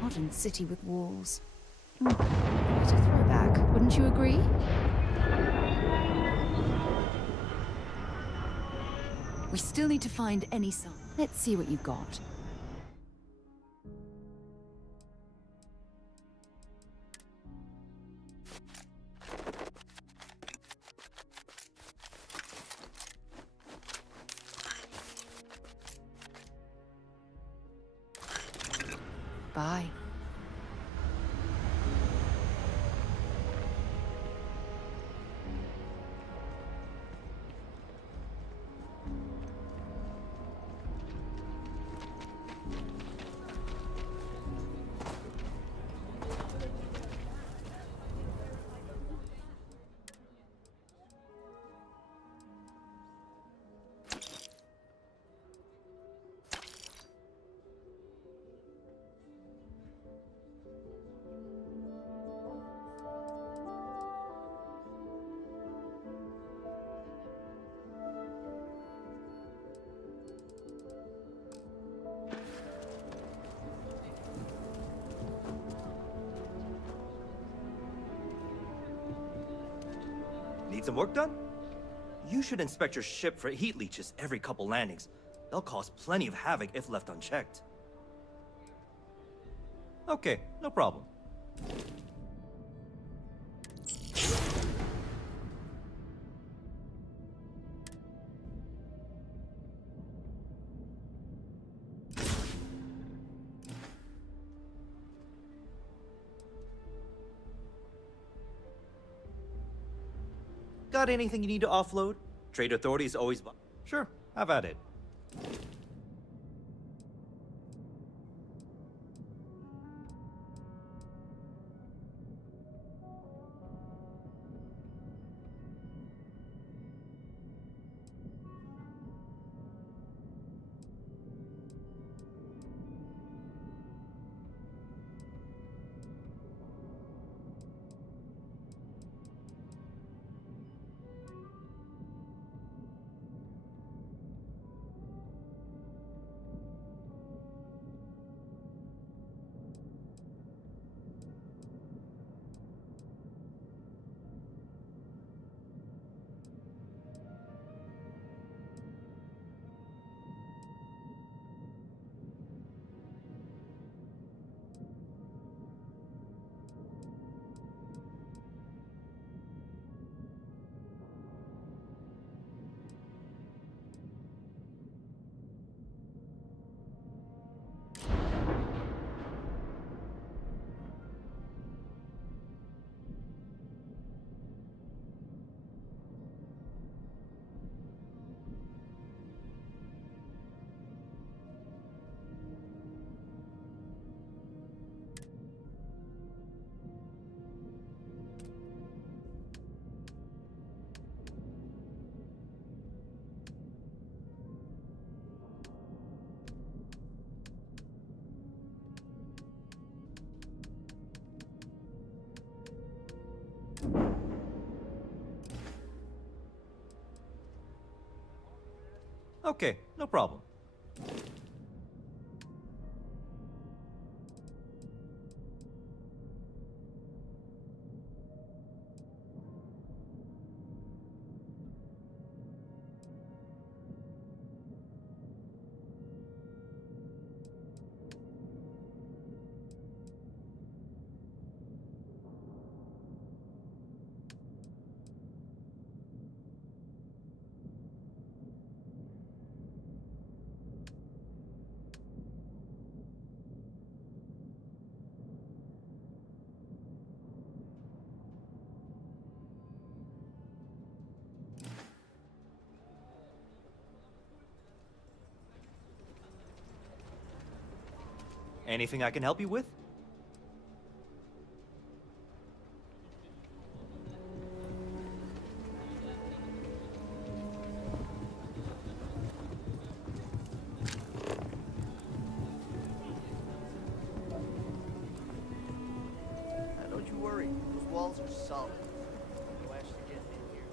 Modern city with walls. Quite a throwback, wouldn't you agree? We still need to find any sign. Let's see what you've got. Bye. some work done? You should inspect your ship for heat leeches every couple landings. They'll cause plenty of havoc if left unchecked. Okay, no problem. Got anything you need to offload? Trade Authority is always... Sure, have at it. Okay, no problem. Anything I can help you with? Don't you worry, those walls are solid. No actually getting in here.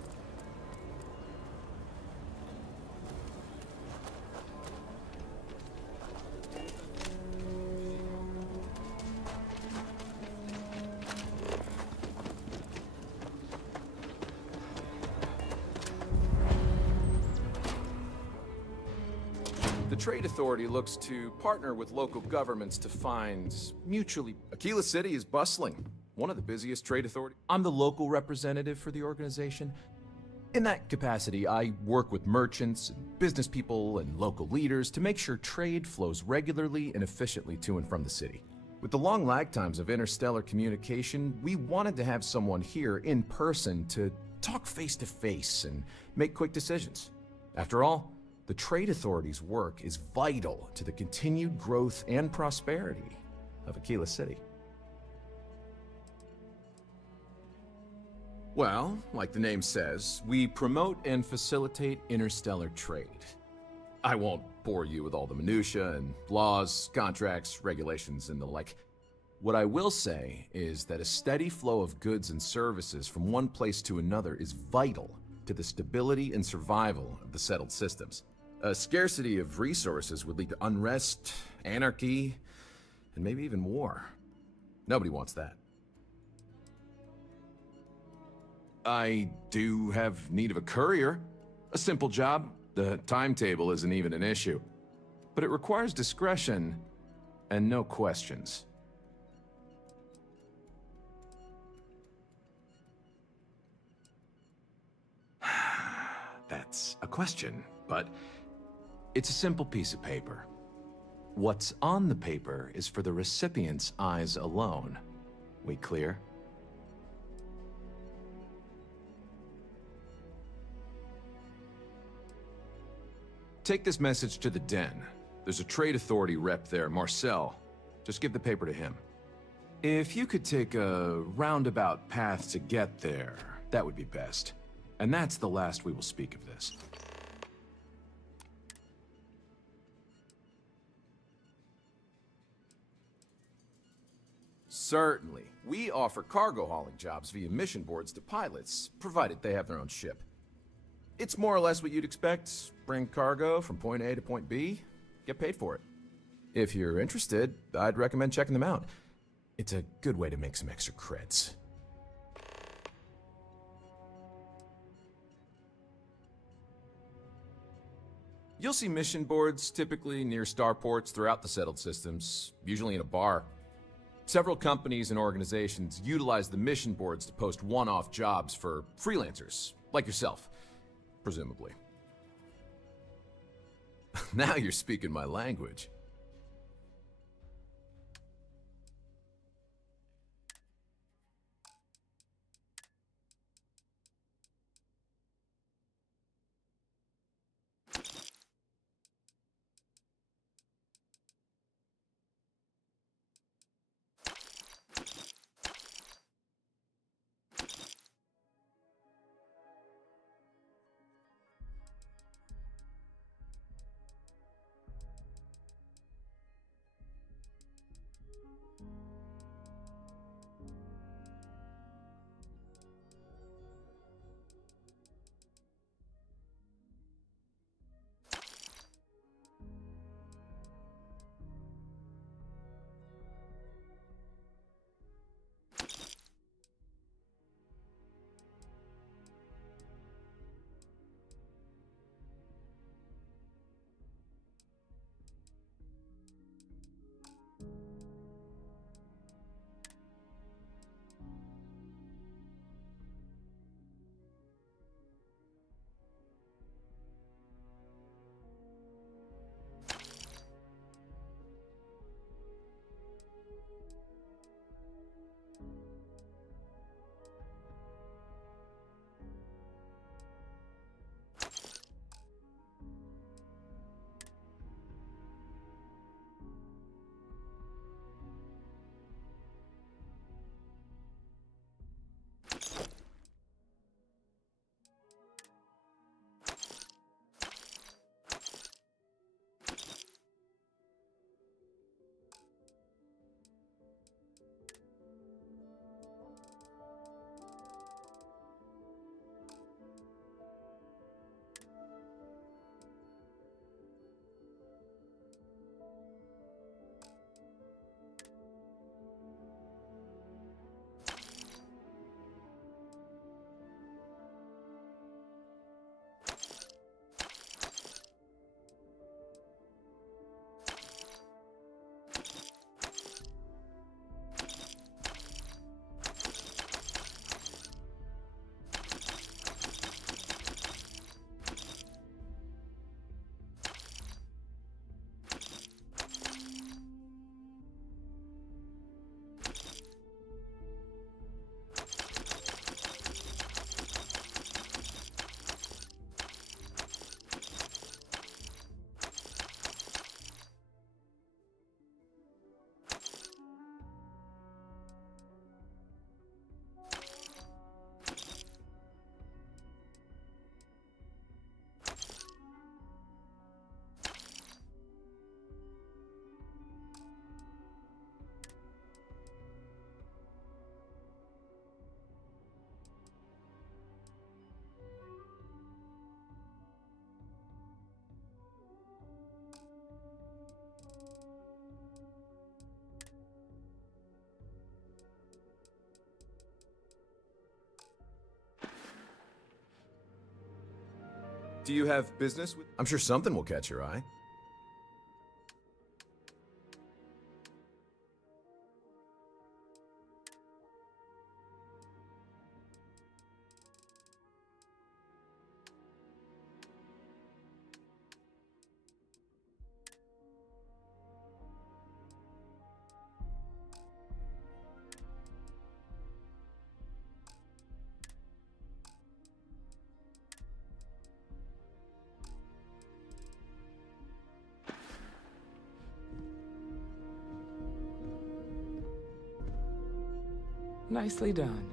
The Trade Authority looks to partner with local governments to find mutually... Aquila City is bustling. One of the busiest trade authorities. I'm the local representative for the organization. In that capacity, I work with merchants, and business people, and local leaders to make sure trade flows regularly and efficiently to and from the city. With the long lag times of interstellar communication, we wanted to have someone here in person to talk face to face and make quick decisions. After all, the Trade Authority's work is vital to the continued growth and prosperity of Aquila City. Well, like the name says, we promote and facilitate interstellar trade. I won't bore you with all the minutiae and laws, contracts, regulations, and the like. What I will say is that a steady flow of goods and services from one place to another is vital to the stability and survival of the settled systems. A scarcity of resources would lead to unrest, anarchy, and maybe even war. Nobody wants that. I do have need of a courier. A simple job. The timetable isn't even an issue. But it requires discretion and no questions. That's a question, but it's a simple piece of paper. What's on the paper is for the recipient's eyes alone. We clear? Take this message to the Den. There's a trade authority rep there, Marcel. Just give the paper to him. If you could take a roundabout path to get there, that would be best. And that's the last we will speak of this. Certainly. We offer cargo hauling jobs via mission boards to pilots, provided they have their own ship. It's more or less what you'd expect. Bring cargo from point A to point B, get paid for it. If you're interested, I'd recommend checking them out. It's a good way to make some extra creds. You'll see mission boards typically near starports throughout the settled systems, usually in a bar. Several companies and organizations utilize the mission boards to post one-off jobs for freelancers, like yourself, presumably. Now you're speaking my language. Do you have business with... I'm sure something will catch your eye. Nicely done.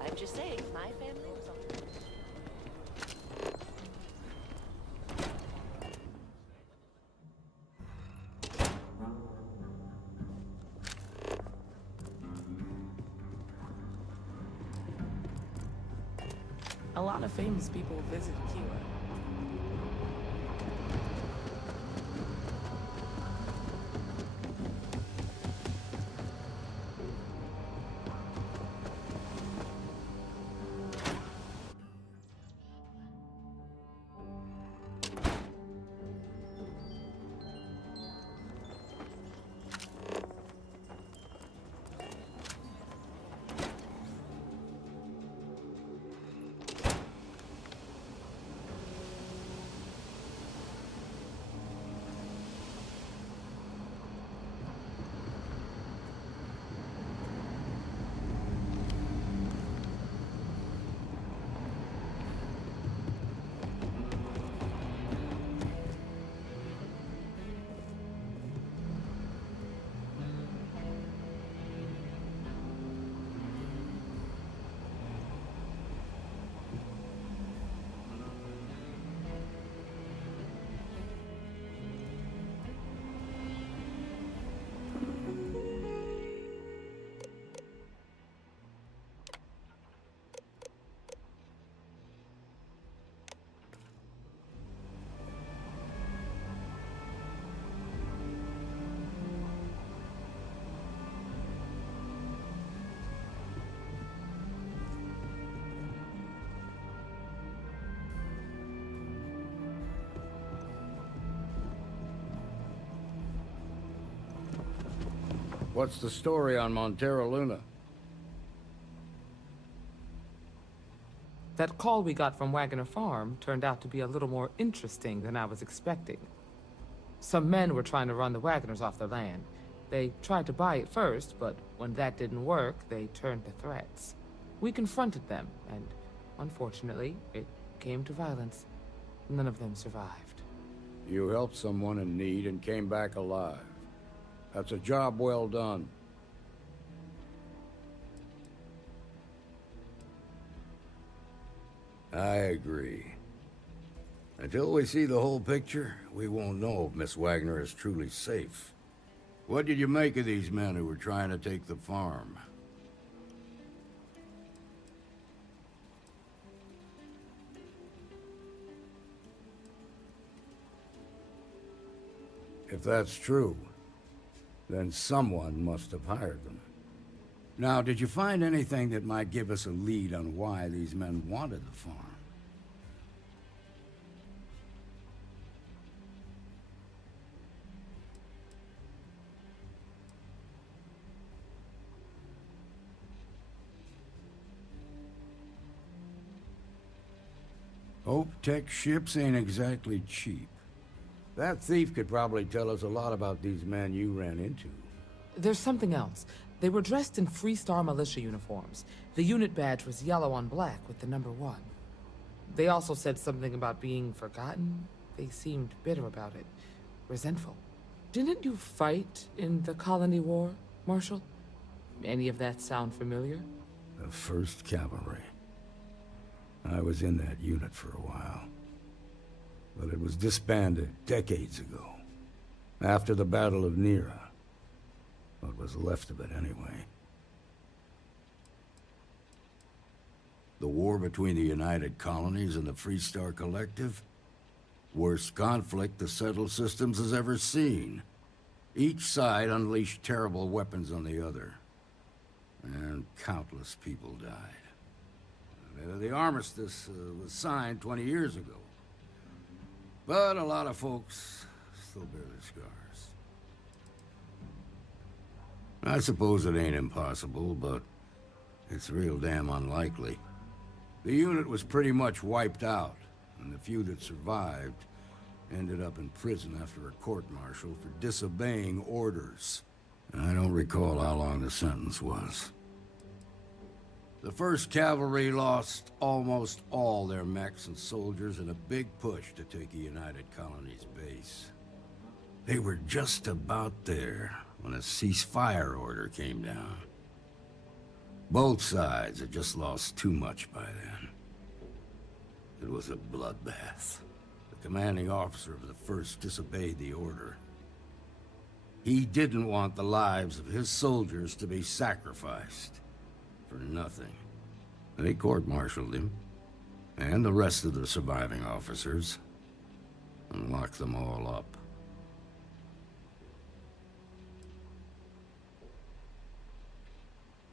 I'm just saying, my family was on. A lot of famous people visit Kila. What's the story on Montero Luna? That call we got from Wagoner Farm turned out to be a little more interesting than I was expecting. Some men were trying to run the Wagoners off their land. They tried to buy it first, but when that didn't work, they turned to threats. We confronted them, and unfortunately, it came to violence. None of them survived. You helped someone in need and came back alive. That's a job well done. I agree. Until we see the whole picture, we won't know if Miss Wagner is truly safe. What did you make of these men who were trying to take the farm? If that's true, then someone must have hired them. Now, did you find anything that might give us a lead on why these men wanted the farm? Hope Tech ships ain't exactly cheap. That thief could probably tell us a lot about these men you ran into. There's something else. They were dressed in Freestar militia uniforms. The unit badge was yellow on black with the number 1. They also said something about being forgotten. They seemed bitter about it, resentful. Didn't you fight in the Colony War, Marshal? Any of that sound familiar? The 1st Cavalry. I was in that unit for a while. But it was disbanded decades ago. After the Battle of Nera. What was left of it, anyway. The war between the United Colonies and the Freestar Collective? Worst conflict the settled systems has ever seen. Each side unleashed terrible weapons on the other. And countless people died. The armistice was signed 20 years ago. But a lot of folks still bear their scars. I suppose it ain't impossible, but it's real damn unlikely. The unit was pretty much wiped out, and the few that survived ended up in prison after a court-martial for disobeying orders. I don't recall how long the sentence was. The 1st Cavalry lost almost all their mechs and soldiers in a big push to take a United Colonies base. They were just about there when a ceasefire order came down. Both sides had just lost too much by then. It was a bloodbath. The commanding officer of the 1st disobeyed the order. He didn't want the lives of his soldiers to be sacrificed for nothing. They court-martialed him, and the rest of the surviving officers, and locked them all up.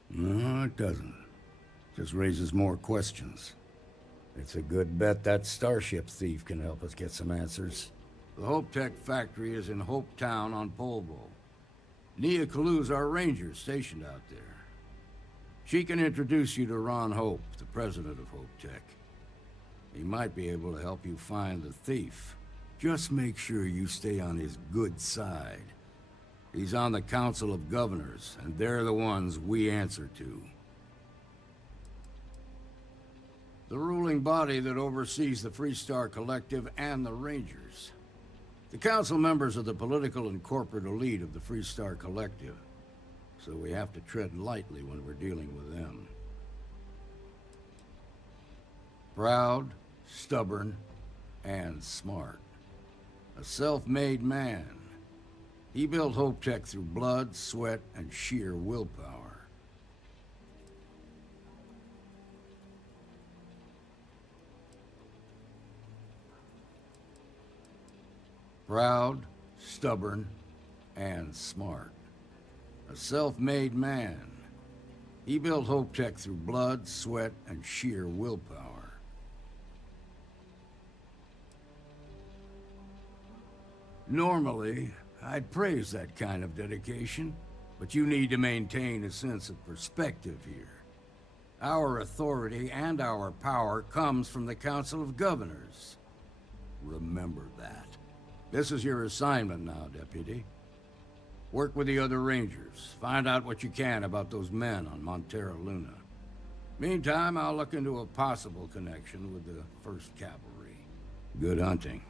No, it doesn't. Just raises more questions. It's a good bet that starship thief can help us get some answers. The Hope Tech factory is in Hope Town on Polvo. Nia Kalu's our ranger stationed out there. She can introduce you to Ron Hope, the president of Hope Tech. He might be able to help you find the thief. Just make sure you stay on his good side. He's on the Council of Governors, and they're the ones we answer to. The ruling body that oversees the Freestar Collective and the Rangers. The council members are the political and corporate elite of the Freestar Collective, so we have to tread lightly when we're dealing with them. Proud, stubborn, and smart. A self-made man. He built Hope Tech through blood, sweat, and sheer willpower. Proud, stubborn, and smart. A self-made man. He built Hope Tech through blood, sweat, and sheer willpower. Normally, I'd praise that kind of dedication, but you need to maintain a sense of perspective here. Our authority and our power comes from the Council of Governors. Remember that. This is your assignment now, Deputy. Work with the other Rangers. Find out what you can about those men on Montera Luna. Meantime, I'll look into a possible connection with the 1st Cavalry. Good hunting.